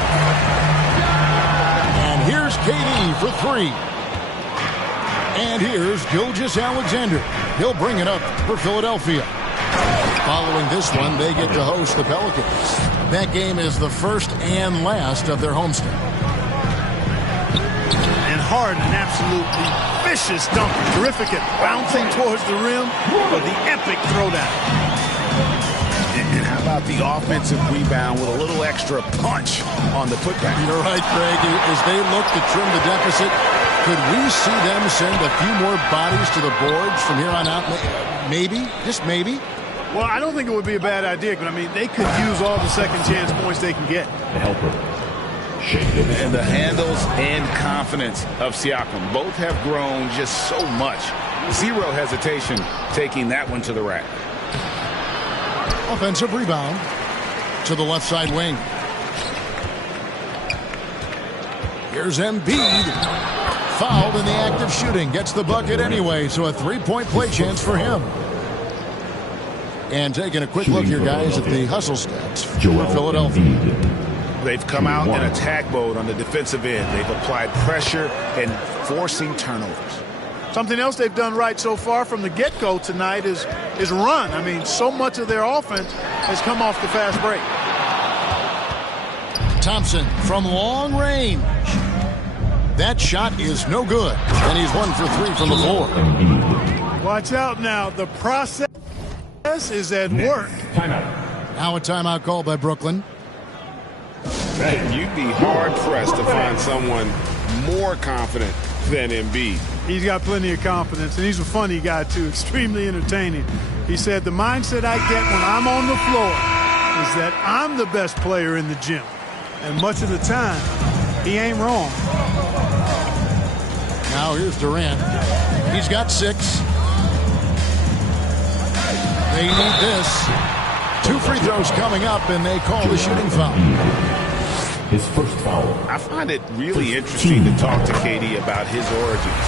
And here's KD for 3. And here's Gilgeous-Alexander. He'll bring it up for Philadelphia. Following this one, they get to host the Pelicans. That game is the first and last of their homestand. And Harden, absolutely vicious dunker. Terrific at bouncing towards the rim for the epic throwdown. And about the offensive rebound with a little extra punch on the putback. You're right, Greg. As they look to trim the deficit, could we see them send a few more bodies to the boards from here on out? Maybe, just maybe. Well, I don't think it would be a bad idea, but I mean, they could use all the second chance points they can get. The helper. And the handles and confidence of Siakam both have grown just so much. Zero hesitation taking that one to the rack. Offensive rebound to the left side wing. Here's Embiid. Fouled in the act of shooting. Gets the bucket anyway, so a three-point play chance for him. And taking a quick look here, guys, at the hustle stats for Philadelphia. They've come out in attack mode on the defensive end. They've applied pressure and forcing turnovers. Something else they've done right so far from the get-go tonight is run. I mean, so much of their offense has come off the fast break. Thompson from long range. That shot is no good. And he's 1 for 3 from the floor. Watch out now. The process is at work. Timeout. Now a timeout called by Brooklyn. You'd be hard-pressed to find someone more confident than Embiid. He's got plenty of confidence, and he's a funny guy, too. Extremely entertaining. He said, the mindset I get when I'm on the floor is that I'm the best player in the gym. And much of the time, he ain't wrong. Now here's Durant. He's got 6. They need this. 2 free throws coming up, and they call the shooting foul. His first foul. I find it really interesting to talk to KD about his origins.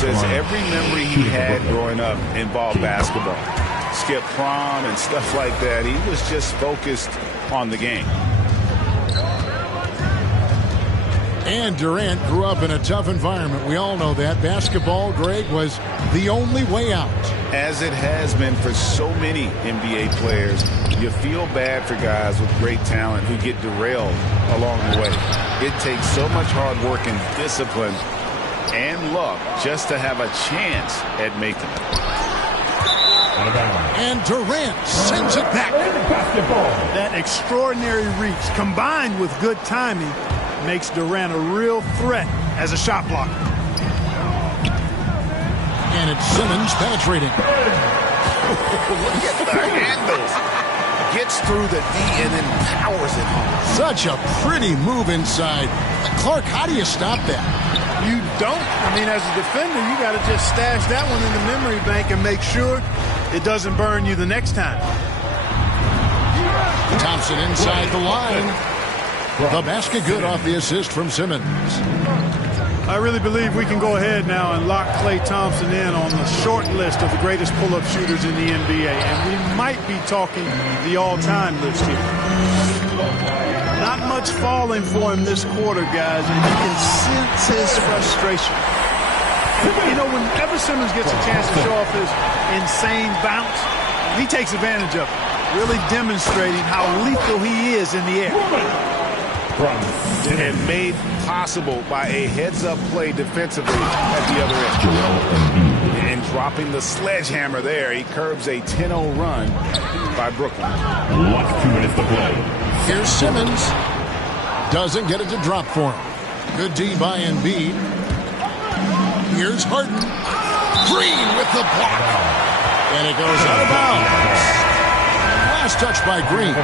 Says every memory he had growing up involved basketball. Skip prom and stuff like that. He was just focused on the game. And Durant grew up in a tough environment. We all know that. Basketball, Greg, was the only way out. As it has been for so many NBA players, you feel bad for guys with great talent who get derailed along the way. It takes so much hard work and discipline and luck just to have a chance at making it. And Durant sends it back. That extraordinary reach combined with good timing makes Durant a real threat as a shot blocker. And it's Simmons penetrating. Look at the handles. Gets through the D and then powers it home. Such a pretty move inside. Clark, how do you stop that? You don't. I mean, as a defender, you got to just stash that one in the memory bank and make sure it doesn't burn you the next time. Thompson inside the line. The basket good off the assist from Simmons. I really believe we can go ahead now and lock Klay Thompson in on the short list of the greatest pull-up shooters in the NBA. And we might be talking the all-time list here. Not much falling for him this quarter, guys, and you can sense his frustration. You know, whenever Simmons gets a chance to show off his insane bounce, he takes advantage of it, really demonstrating how lethal he is in the air. And made possible by a heads-up play defensively at the other end. And dropping the sledgehammer there, he curbs a 10-0 run by Brooklyn. Last 2 minutes to play. Here's Simmons. Doesn't get it to drop for him. Good D by Embiid. Here's Harden. Green with the block. And it goes out of bounds. Last touch by Green.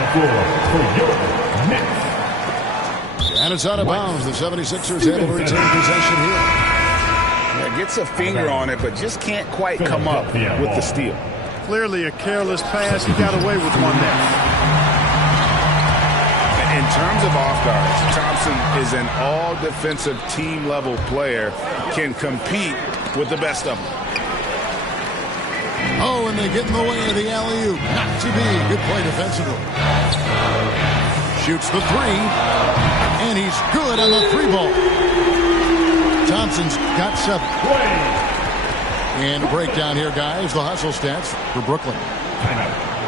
And it's out of bounds. The 76ers able to retain possession here. Yeah, gets a finger on it, but just can't quite come up with the steal. Clearly a careless pass. He got away with one there. In terms of off guards, Thompson is an all-defensive team-level player, can compete with the best of them. Oh, and they get in the way of the alley-oop. Not to be. Good play defensively. Shoots the 3. And he's good on the 3-ball. Thompson's got 7. And a breakdown here, guys. The hustle stats for Brooklyn.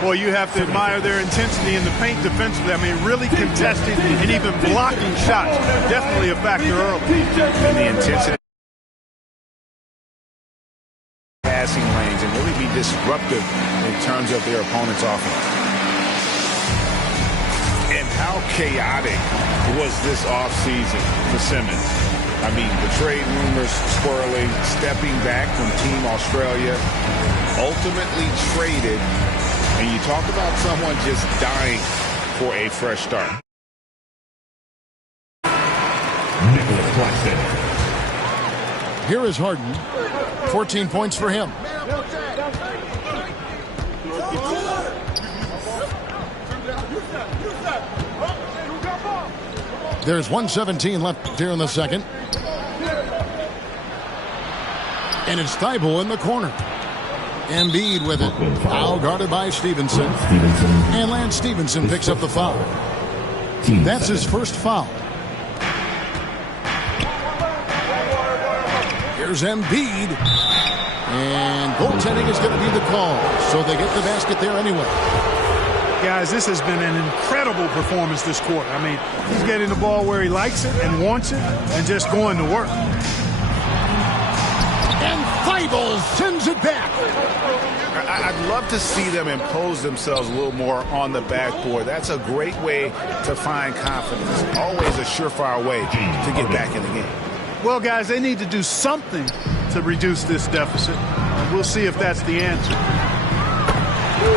Boy, you have to admire their intensity in the paint defensively. I mean, really contesting and even blocking shots. Definitely a factor early. And the intensity. Passing lanes and really be disruptive in terms of their opponent's offense. And how chaotic was this offseason for Simmons? I mean, the trade rumors swirling, stepping back from Team Australia, ultimately traded. And you talk about someone just dying for a fresh start. Nicholas Claxton. Here is Harden. 14 points for him. There's 1:17 left here in the second. And it's Thibault in the corner. Embiid with it. Foul guarded by Stevenson. And Lance Stevenson picks up the foul. That's his first foul. Here's Embiid. And goaltending is going to be the call. So they get the basket there anyway. Guys, this has been an incredible performance this quarter. I mean, he's getting the ball where he likes it and wants it and just going to work. And Thibault sends it back. I'd love to see them impose themselves a little more on the backboard. That's a great way to find confidence. Always a surefire way to get back in the game. Well, guys, they need to do something to reduce this deficit. We'll see if that's the answer.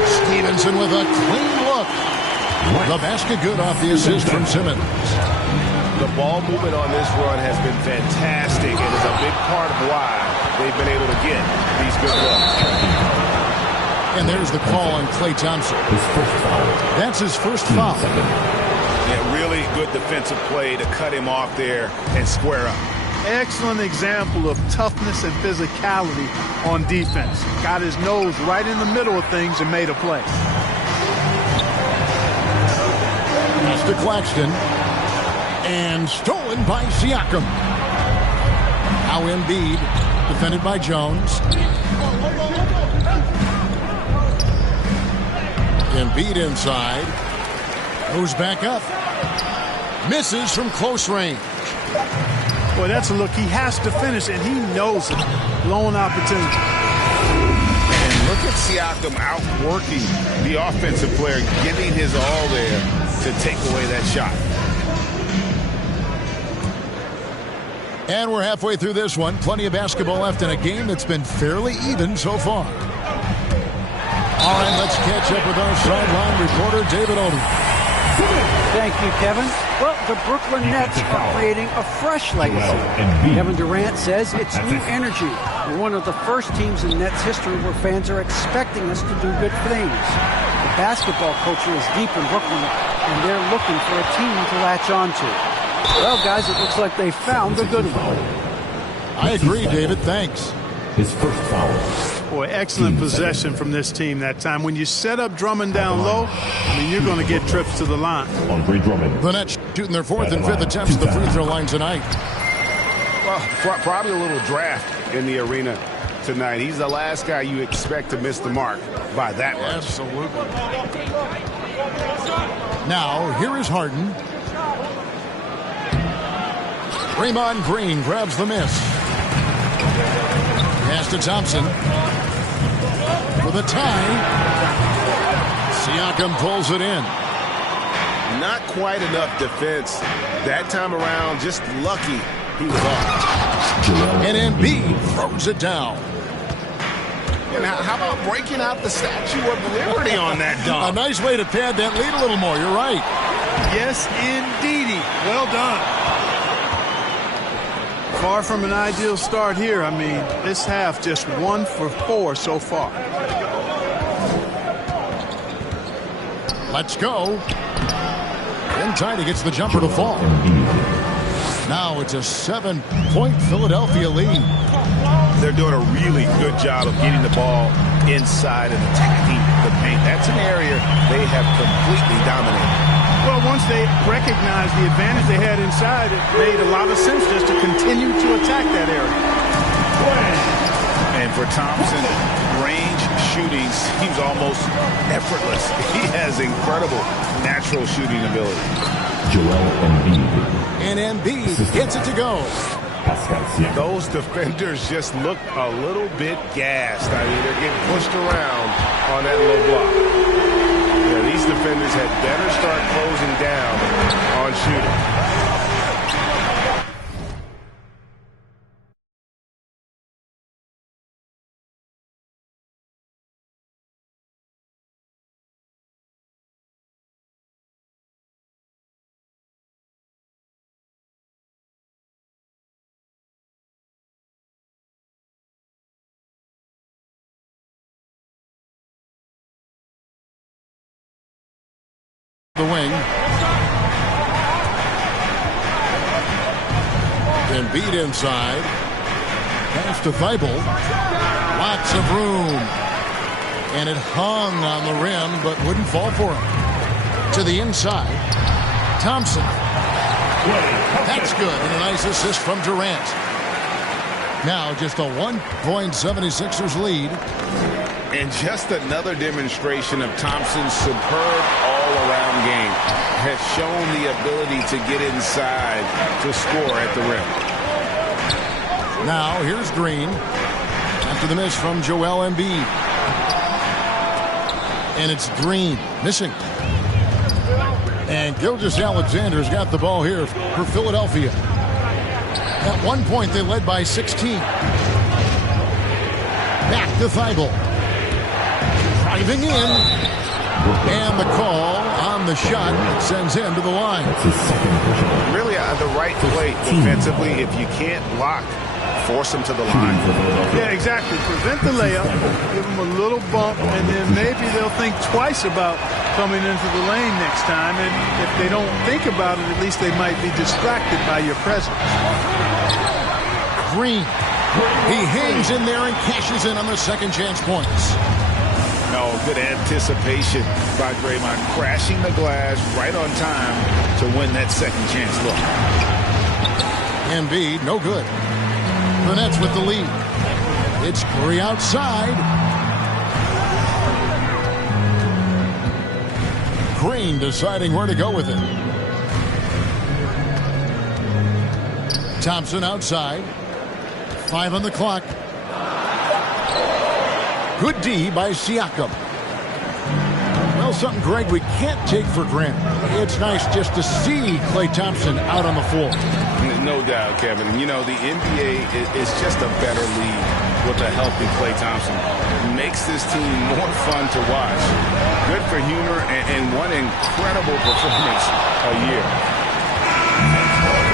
Stevenson with a clean look. The basket good off the assist from Simmons. The ball movement on this run has been fantastic and is a big part of why they've been able to get these good looks. And there's the call on Klay Thompson. That's his first foul. Yeah, really good defensive play to cut him off there and square up. Excellent example of toughness and physicality on defense. Got his nose right in the middle of things and made a play. Pass to Claxton. And stolen by Siakam. Now Embiid, defended by Jones. Embiid inside. Goes back up. Misses from close range. Boy, that's a look he has to finish, and he knows it. Blown opportunity. And look at Siakam outworking the offensive player, giving his all there to take away that shot. And we're halfway through this one. Plenty of basketball left in a game that's been fairly even so far. All right, let's catch up with our sideline reporter, David Oden. Thank you, Kevin. Well, the Brooklyn Nets are creating a fresh legacy. Kevin Durant says it's new energy. We're one of the first teams in Nets history where fans are expecting us to do good things. The basketball culture is deep in Brooklyn, and they're looking for a team to latch on to. Well, guys, it looks like they found a good one. I agree, David. Thanks. His first foul. Boy, excellent possession from this team that time. When you set up Drummond down low, I mean, you're going to get trips to the line. Andre Drummond. The Nets shooting their fourth and fifth attempts at the free throw line tonight. Well, probably a little draft in the arena tonight. He's the last guy you expect to miss the mark by that much. Absolutely. Now, here is Harden. Draymond Green grabs the miss. Pass to Thompson. For the tie. Siakam pulls it in. Not quite enough defense that time around. Just lucky he was off. And Embiid throws it down. And how about breaking out the Statue of Liberty on that dunk? A nice way to pad that lead a little more. You're right. Yes, indeedy. Well done. Far from an ideal start here. I mean, this half just 1 for 4 so far. Let's go. Inside, he gets the jumper to fall. Now it's a 7-point Philadelphia lead. They're doing a really good job of getting the ball inside and attacking the paint. That's an area they have completely dominated. Well, once they recognized the advantage they had inside, it made a lot of sense just to continue to attack that area. And for Thompson, range shooting seems almost effortless. He has incredible natural shooting ability. Joel Embiid. And Embiid gets it to go. Pascal Siakam. Those defenders just look a little bit gassed. I mean, they're getting pushed around on that low block. Yeah, these defenders had better start closing down on shooting. The wing. Embiid inside. Pass to Thibault. Lots of room. And it hung on the rim, but wouldn't fall for him. To the inside. Thompson. That's good. And a nice assist from Durant. Now just a 1-point 76ers lead. And just another demonstration of Thompson's superb all-around game. Has shown the ability to get inside to score at the rim. Now here's Green. After the miss from Joel Embiid. And it's Green missing. And Gilgeous-Alexander's got the ball here for Philadelphia. At one point they led by 16. Back to Thibault. Driving in. And the call on the shot sends him to the line. Really the right play defensively. If you can't block, force him to the line. Yeah, exactly. Prevent the layup, give him a little bump, and then maybe they'll think twice about coming into the lane next time. And if they don't think about it, at least they might be distracted by your presence. Green. He hangs in there and cashes in on the second chance points. No, good anticipation by Draymond, crashing the glass right on time to win that second chance look. Embiid, no good. The Nets with the lead. It's Curry outside. Green deciding where to go with it. Thompson outside. 5 on the clock. Good D by Siakam. Well, something, Greg, we can't take for granted. It's nice just to see Klay Thompson out on the floor. No doubt, Kevin. You know, the NBA is just a better league with a healthy Klay Thompson. It makes this team more fun to watch. Good for humor and one incredible performance a year.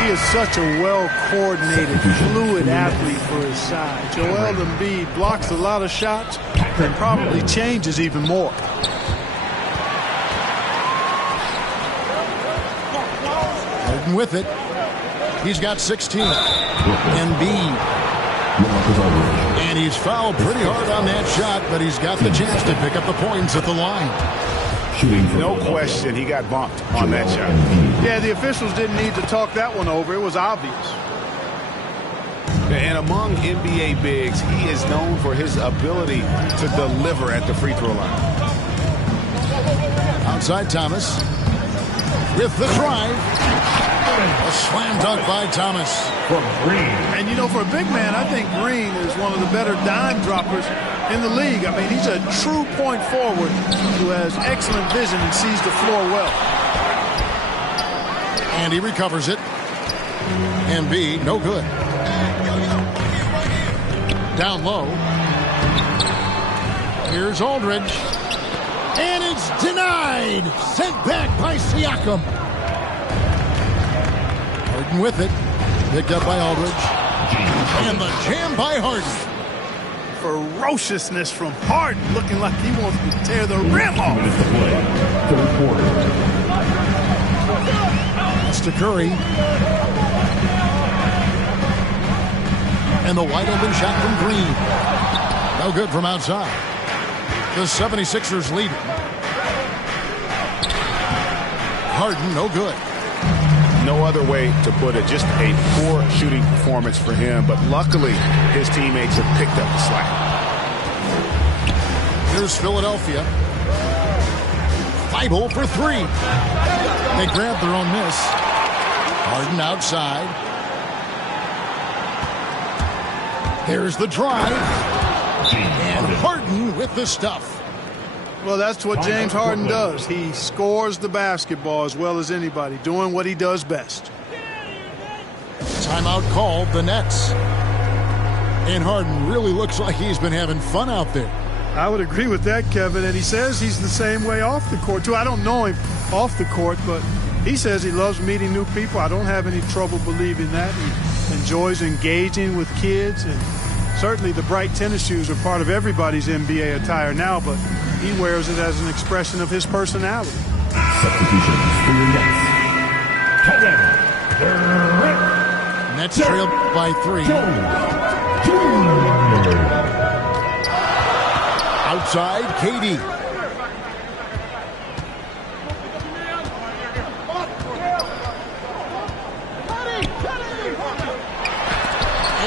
He is such a well-coordinated, fluid athlete for his size. Joel Embiid blocks a lot of shots and probably changes even more. Harden with it. He's got 16. Embiid. And he's fouled pretty hard on that shot, but he's got the chance to pick up the points at the line. No question, he got bumped on that shot. Yeah, the officials didn't need to talk that one over. It was obvious. And among NBA bigs, he is known for his ability to deliver at the free throw line. Outside Thomas with the drive. A slam dunk by Thomas. And, you know, for a big man, I think Green is one of the better dime droppers in the league. I mean, he's a true point forward who has excellent vision and sees the floor well. And he recovers it. Embiid, no good. Down low. Here's Aldridge. And it's denied. Sent back by Siakam. Harden with it. Picked up by Aldridge. And the jam by Harden. Ferociousness from Harden, looking like he wants to tear the rim off. That's to Curry. And the wide open shot from Green. No good from outside. The 76ers lead. Harden, no good. No other way to put it. Just a poor shooting performance for him. But luckily, his teammates have picked up the slack. Here's Philadelphia. Thibault for 3. They grab their own miss. Harden outside. Here's the drive. And Harden with the stuff. Well, that's what James Harden does. He scores the basketball as well as anybody, doing what he does best. Timeout called, the Nets. And Harden really looks like he's been having fun out there. I would agree with that, Kevin, and he says he's the same way off the court, too. I don't know him off the court, but he says he loves meeting new people. I don't have any trouble believing that. He enjoys engaging with kids, and certainly the bright tennis shoes are part of everybody's NBA attire now, but he wears it as an expression of his personality. Substitutions for your Nets. Kevin Durant. Nets trailed by 3. Outside, KD.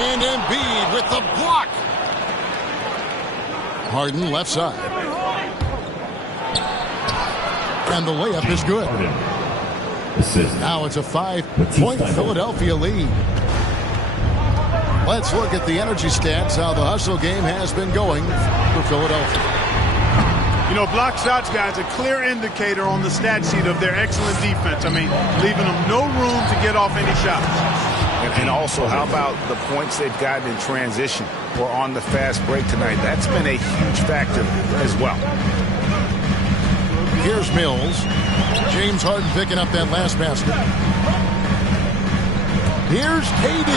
And Embiid with the block. Harden left side. And the layup is good. Now it's a 5-point Philadelphia lead. Let's look at the energy stats, how the hustle game has been going for Philadelphia. You know, block shots, guys, a clear indicator on the stat sheet of their excellent defense. I mean, leaving them no room to get off any shots. And also, how about the points they've gotten in transition or on the fast break tonight? That's been a huge factor as well. Here's Mills. James Harden picking up that last basket. Here's KD.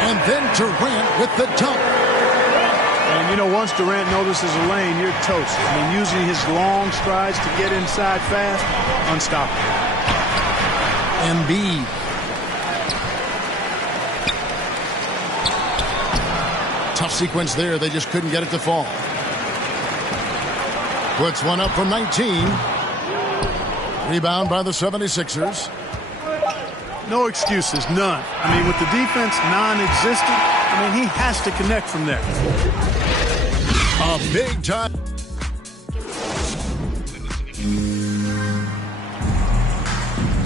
And then Durant with the dunk. And, you know, once Durant notices a lane, you're toast. I mean, using his long strides to get inside fast, unstoppable. Embiid. Tough sequence there. They just couldn't get it to fall. Puts one up from 19. Rebound by the 76ers. No excuses, none. I mean, with the defense non-existent, I mean, he has to connect from there. A big time.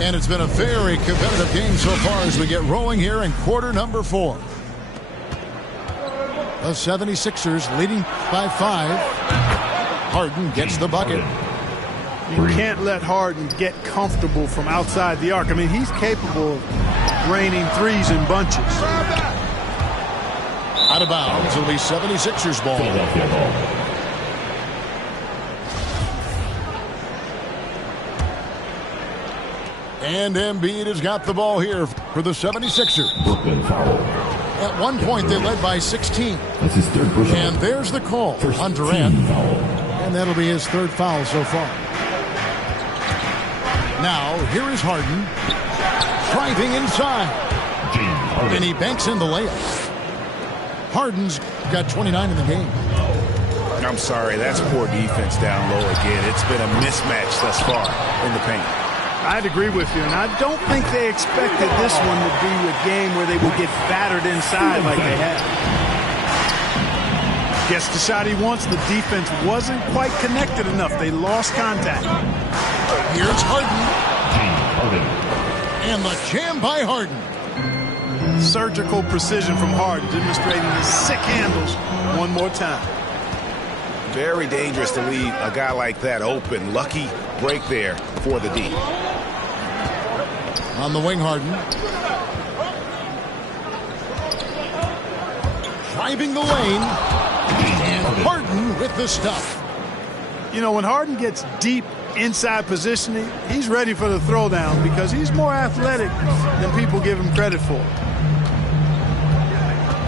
And it's been a very competitive game so far as we get rolling here in quarter number 4. The 76ers leading by 5. Harden gets the bucket. You can't let Harden get comfortable from outside the arc. I mean, he's capable of raining threes in bunches. Out of bounds, it'll be 76ers ball. And Embiid has got the ball here for the 76ers. Brooklyn foul. At one point, they led by 16. That's his third personal. And there's the call First on Durant. Foul. And that'll be his third foul so far. Now, here is Harden. Driving inside. And he banks in the layup. Harden's got 29 in the game. I'm sorry, that's poor defense down low again. It's been a mismatch thus far in the paint. I'd agree with you, and I don't think they expected this one to be a game where they would get battered inside like they have. Gets the shot he wants. The defense wasn't quite connected enough. They lost contact. Here's Harden. And the jam by Harden. Surgical precision from Harden, demonstrating his sick handles one more time. Very dangerous to leave a guy like that open. Lucky break there for the D. On the wing, Harden. Driving the lane. And Harden with the stuff. You know, when Harden gets deep inside positioning, he's ready for the throwdown because he's more athletic than people give him credit for.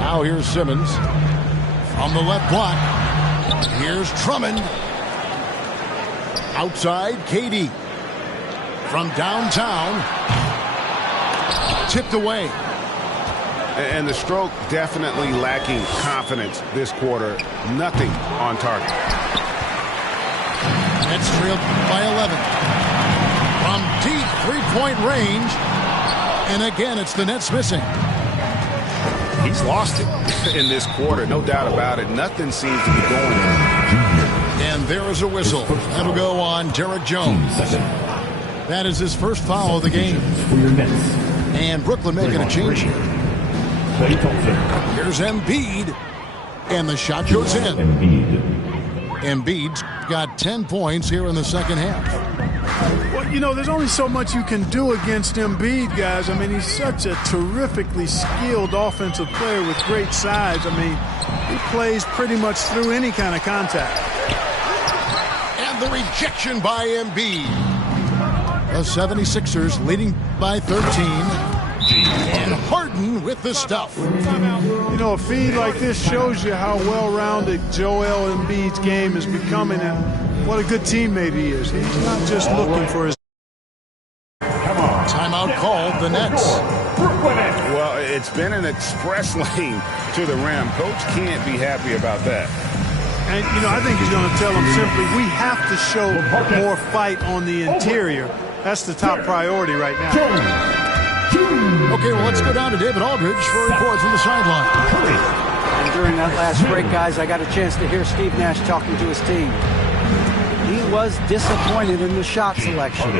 Now here's Simmons. From the left block. Here's Drummond. Outside, KD. From downtown. Tipped away. And the stroke definitely lacking confidence this quarter. Nothing on target. Nets trailed by 11. From deep three-point range. And again, it's the Nets missing. He's lost it in this quarter, no doubt about it. Nothing seems to be going in. And there is a whistle. That'll go on Derek Jones. That is his first foul of the game. And Brooklyn making a change here. Here's Embiid. And the shot goes in. Embiid's got 10 points here in the second half. Well, you know, there's only so much you can do against Embiid, guys. I mean, he's such a terrifically skilled offensive player with great size. I mean, he plays pretty much through any kind of contact. And the rejection by Embiid. The 76ers leading by 13. And Harden with the stuff. You know, a feed like this shows you how well-rounded Joel Embiid's game is becoming and what a good teammate he is. He's not just looking for his... Timeout called the Nets. Well, it's been an express lane to the rim. Coach can't be happy about that. And, you know, I think he's going to tell them simply, we have to show more fight on the interior. That's the top priority right now. Okay, well, let's go down to David Aldridge for a report from the sideline. And during that last break, guys, I got a chance to hear Steve Nash talking to his team. He was disappointed in the shot selection.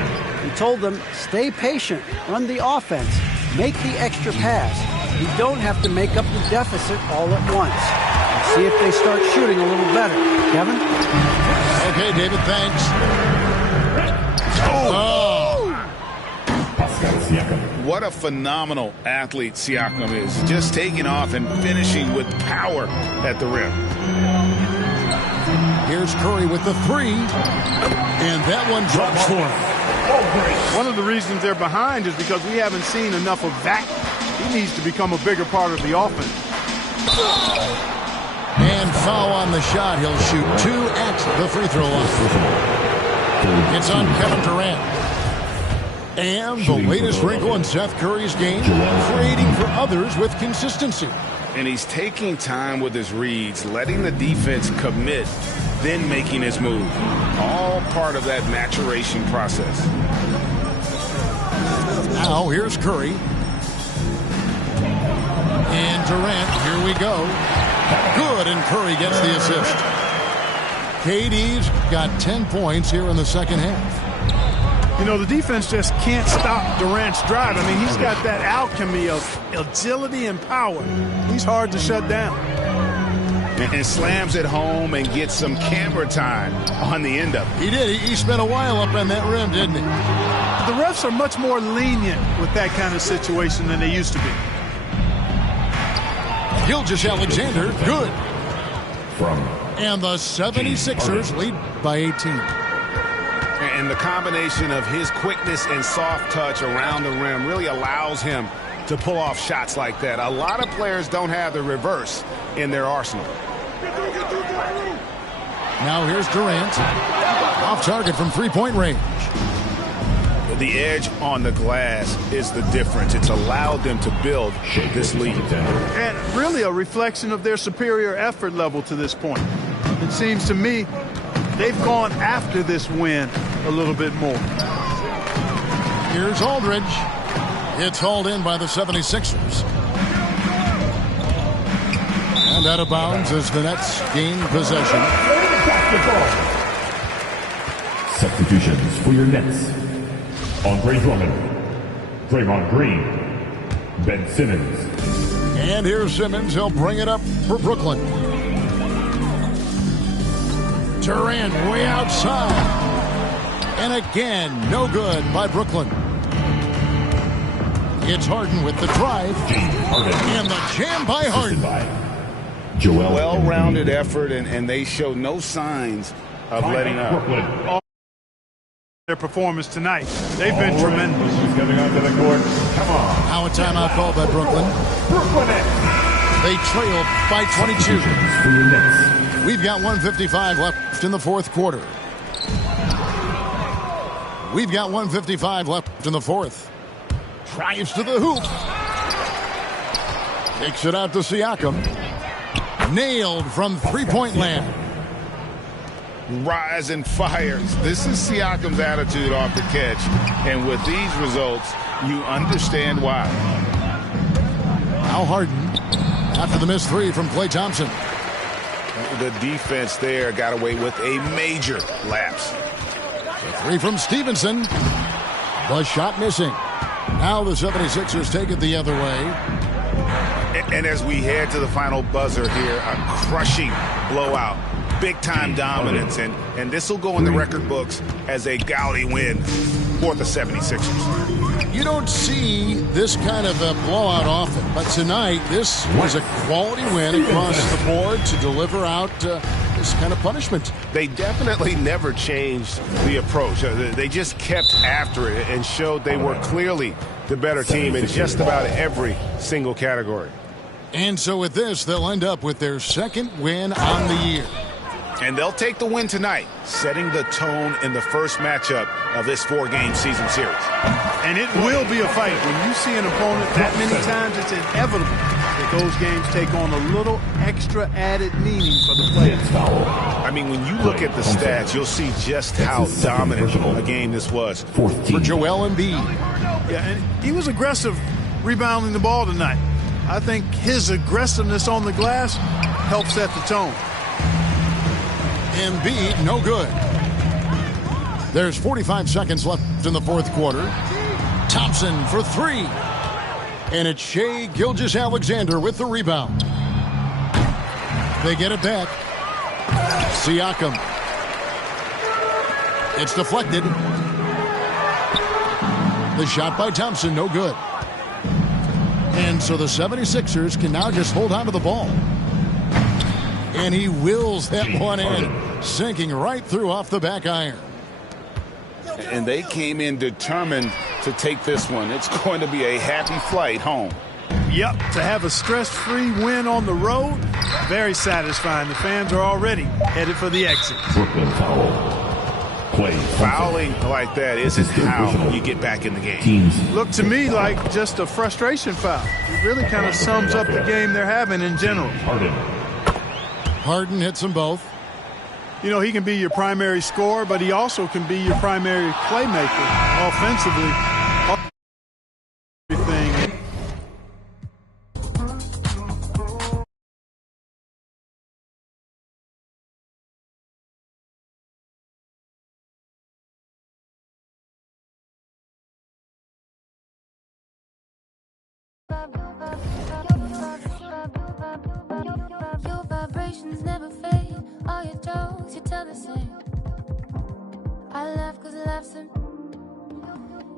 He told them, stay patient, run the offense, make the extra pass. You don't have to make up the deficit all at once. See if they start shooting a little better. Kevin? Okay, David, thanks. What a phenomenal athlete Siakam is. Just taking off and finishing with power at the rim. Here's Curry with the three. And that one drops for him. One of the reasons they're behind is because we haven't seen enough of that. He needs to become a bigger part of the offense. And foul on the shot. He'll shoot 2 at the free throw line. It's on Kevin Durant. And the latest wrinkle in Seth Curry's game, creating for others with consistency. And he's taking time with his reads, letting the defense commit, then making his move. All part of that maturation process. Now here's Curry. And Durant, here we go. Good, and Curry gets the assist. KD's got 10 points here in the second half. You know, the defense just can't stop Durant's drive. I mean, he's got that alchemy of agility and power. He's hard to shut down. And slams it home and gets some camera time on the end of it. He did. He spent a while up on that rim, didn't he? The refs are much more lenient with that kind of situation than they used to be. Gilgeous-Alexander, good. And the 76ers lead by 18. And the combination of his quickness and soft touch around the rim really allows him to pull off shots like that. A lot of players don't have the reverse in their arsenal. Now here's Durant. Off target from three-point range. The edge on the glass is the difference. It's allowed them to build this lead. And really a reflection of their superior effort level to this point. It seems to me they've gone after this win a little bit more. Here's Aldridge. It's hauled in by the 76ers. And out of bounds as the Nets gain possession. Substitutions for your Nets. Andre Drummond, Draymond Green, Ben Simmons. And here's Simmons. He'll bring it up for Brooklyn. Durant way outside. And again, no good by Brooklyn. It's Harden with the drive. And the jam by Harden. Well-rounded effort, and they show no signs of letting up. Their performance tonight. They've been tremendous. Coming onto the court. Come on. Now a timeout called by Brooklyn. They trail by 22. We've got 1:55 left in the fourth quarter. We've got 1:55 left in the fourth. Drives to the hoop. Takes it out to Siakam. Nailed from three-point land. Rise and fires. This is Siakam's attitude off the catch. And with these results, you understand why. Now Harden after the missed three from Klay Thompson. The defense there got away with a major lapse. The three from Stevenson. The shot missing. Now the 76ers take it the other way. And as we head to the final buzzer here, a crushing blowout big-time dominance, and this will go in the record books as a gaudy win for the 76ers. You don't see this kind of a blowout often, but tonight this was a quality win across the board to deliver out this kind of punishment. They definitely never changed the approach. They just kept after it and showed they were clearly the better team in just about every single category. And so with this, they'll end up with their second win on the year. And they'll take the win tonight, setting the tone in the first matchup of this 4-game season series. And it will be a fight. When you see an opponent that many times, it's inevitable that those games take on a little extra added meaning for the players. I mean, when you look at the stats, you'll see just how dominant a game this was for Joel Embiid. Yeah, and he was aggressive rebounding the ball tonight. I think his aggressiveness on the glass helped set the tone. Embiid, no good. There's 45 seconds left in the fourth quarter. Thompson for three. And it's Shai Gilgeous-Alexander with the rebound. They get it back. Siakam. It's deflected. The shot by Thompson, no good. And so the 76ers can now just hold on to the ball. And he wills that one in, sinking right through off the back iron. And they came in determined to take this one. It's going to be a happy flight home. Yep, to have a stress-free win on the road, very satisfying. The fans are already headed for the exit. Brooklyn foul. Fouling like that isn't how you get back in the game. Looked to me like just a frustration foul. It really kind of sums up the game they're having in general. Harden hits them both. You know, he can be your primary scorer, but he also can be your primary playmaker offensively. Everything. Your vibrations never fade. All your jokes, you tell the same. I laugh cause laughs and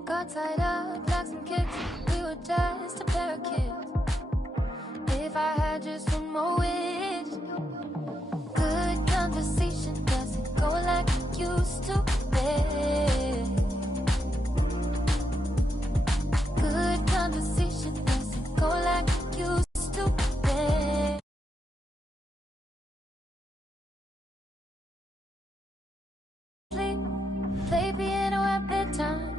got tied up like some kids. We were just a pair of kids. If I had just one more wish. Good conversation doesn't go like it used to be. Good conversation doesn't go like it used to be. Play piano at bedtime.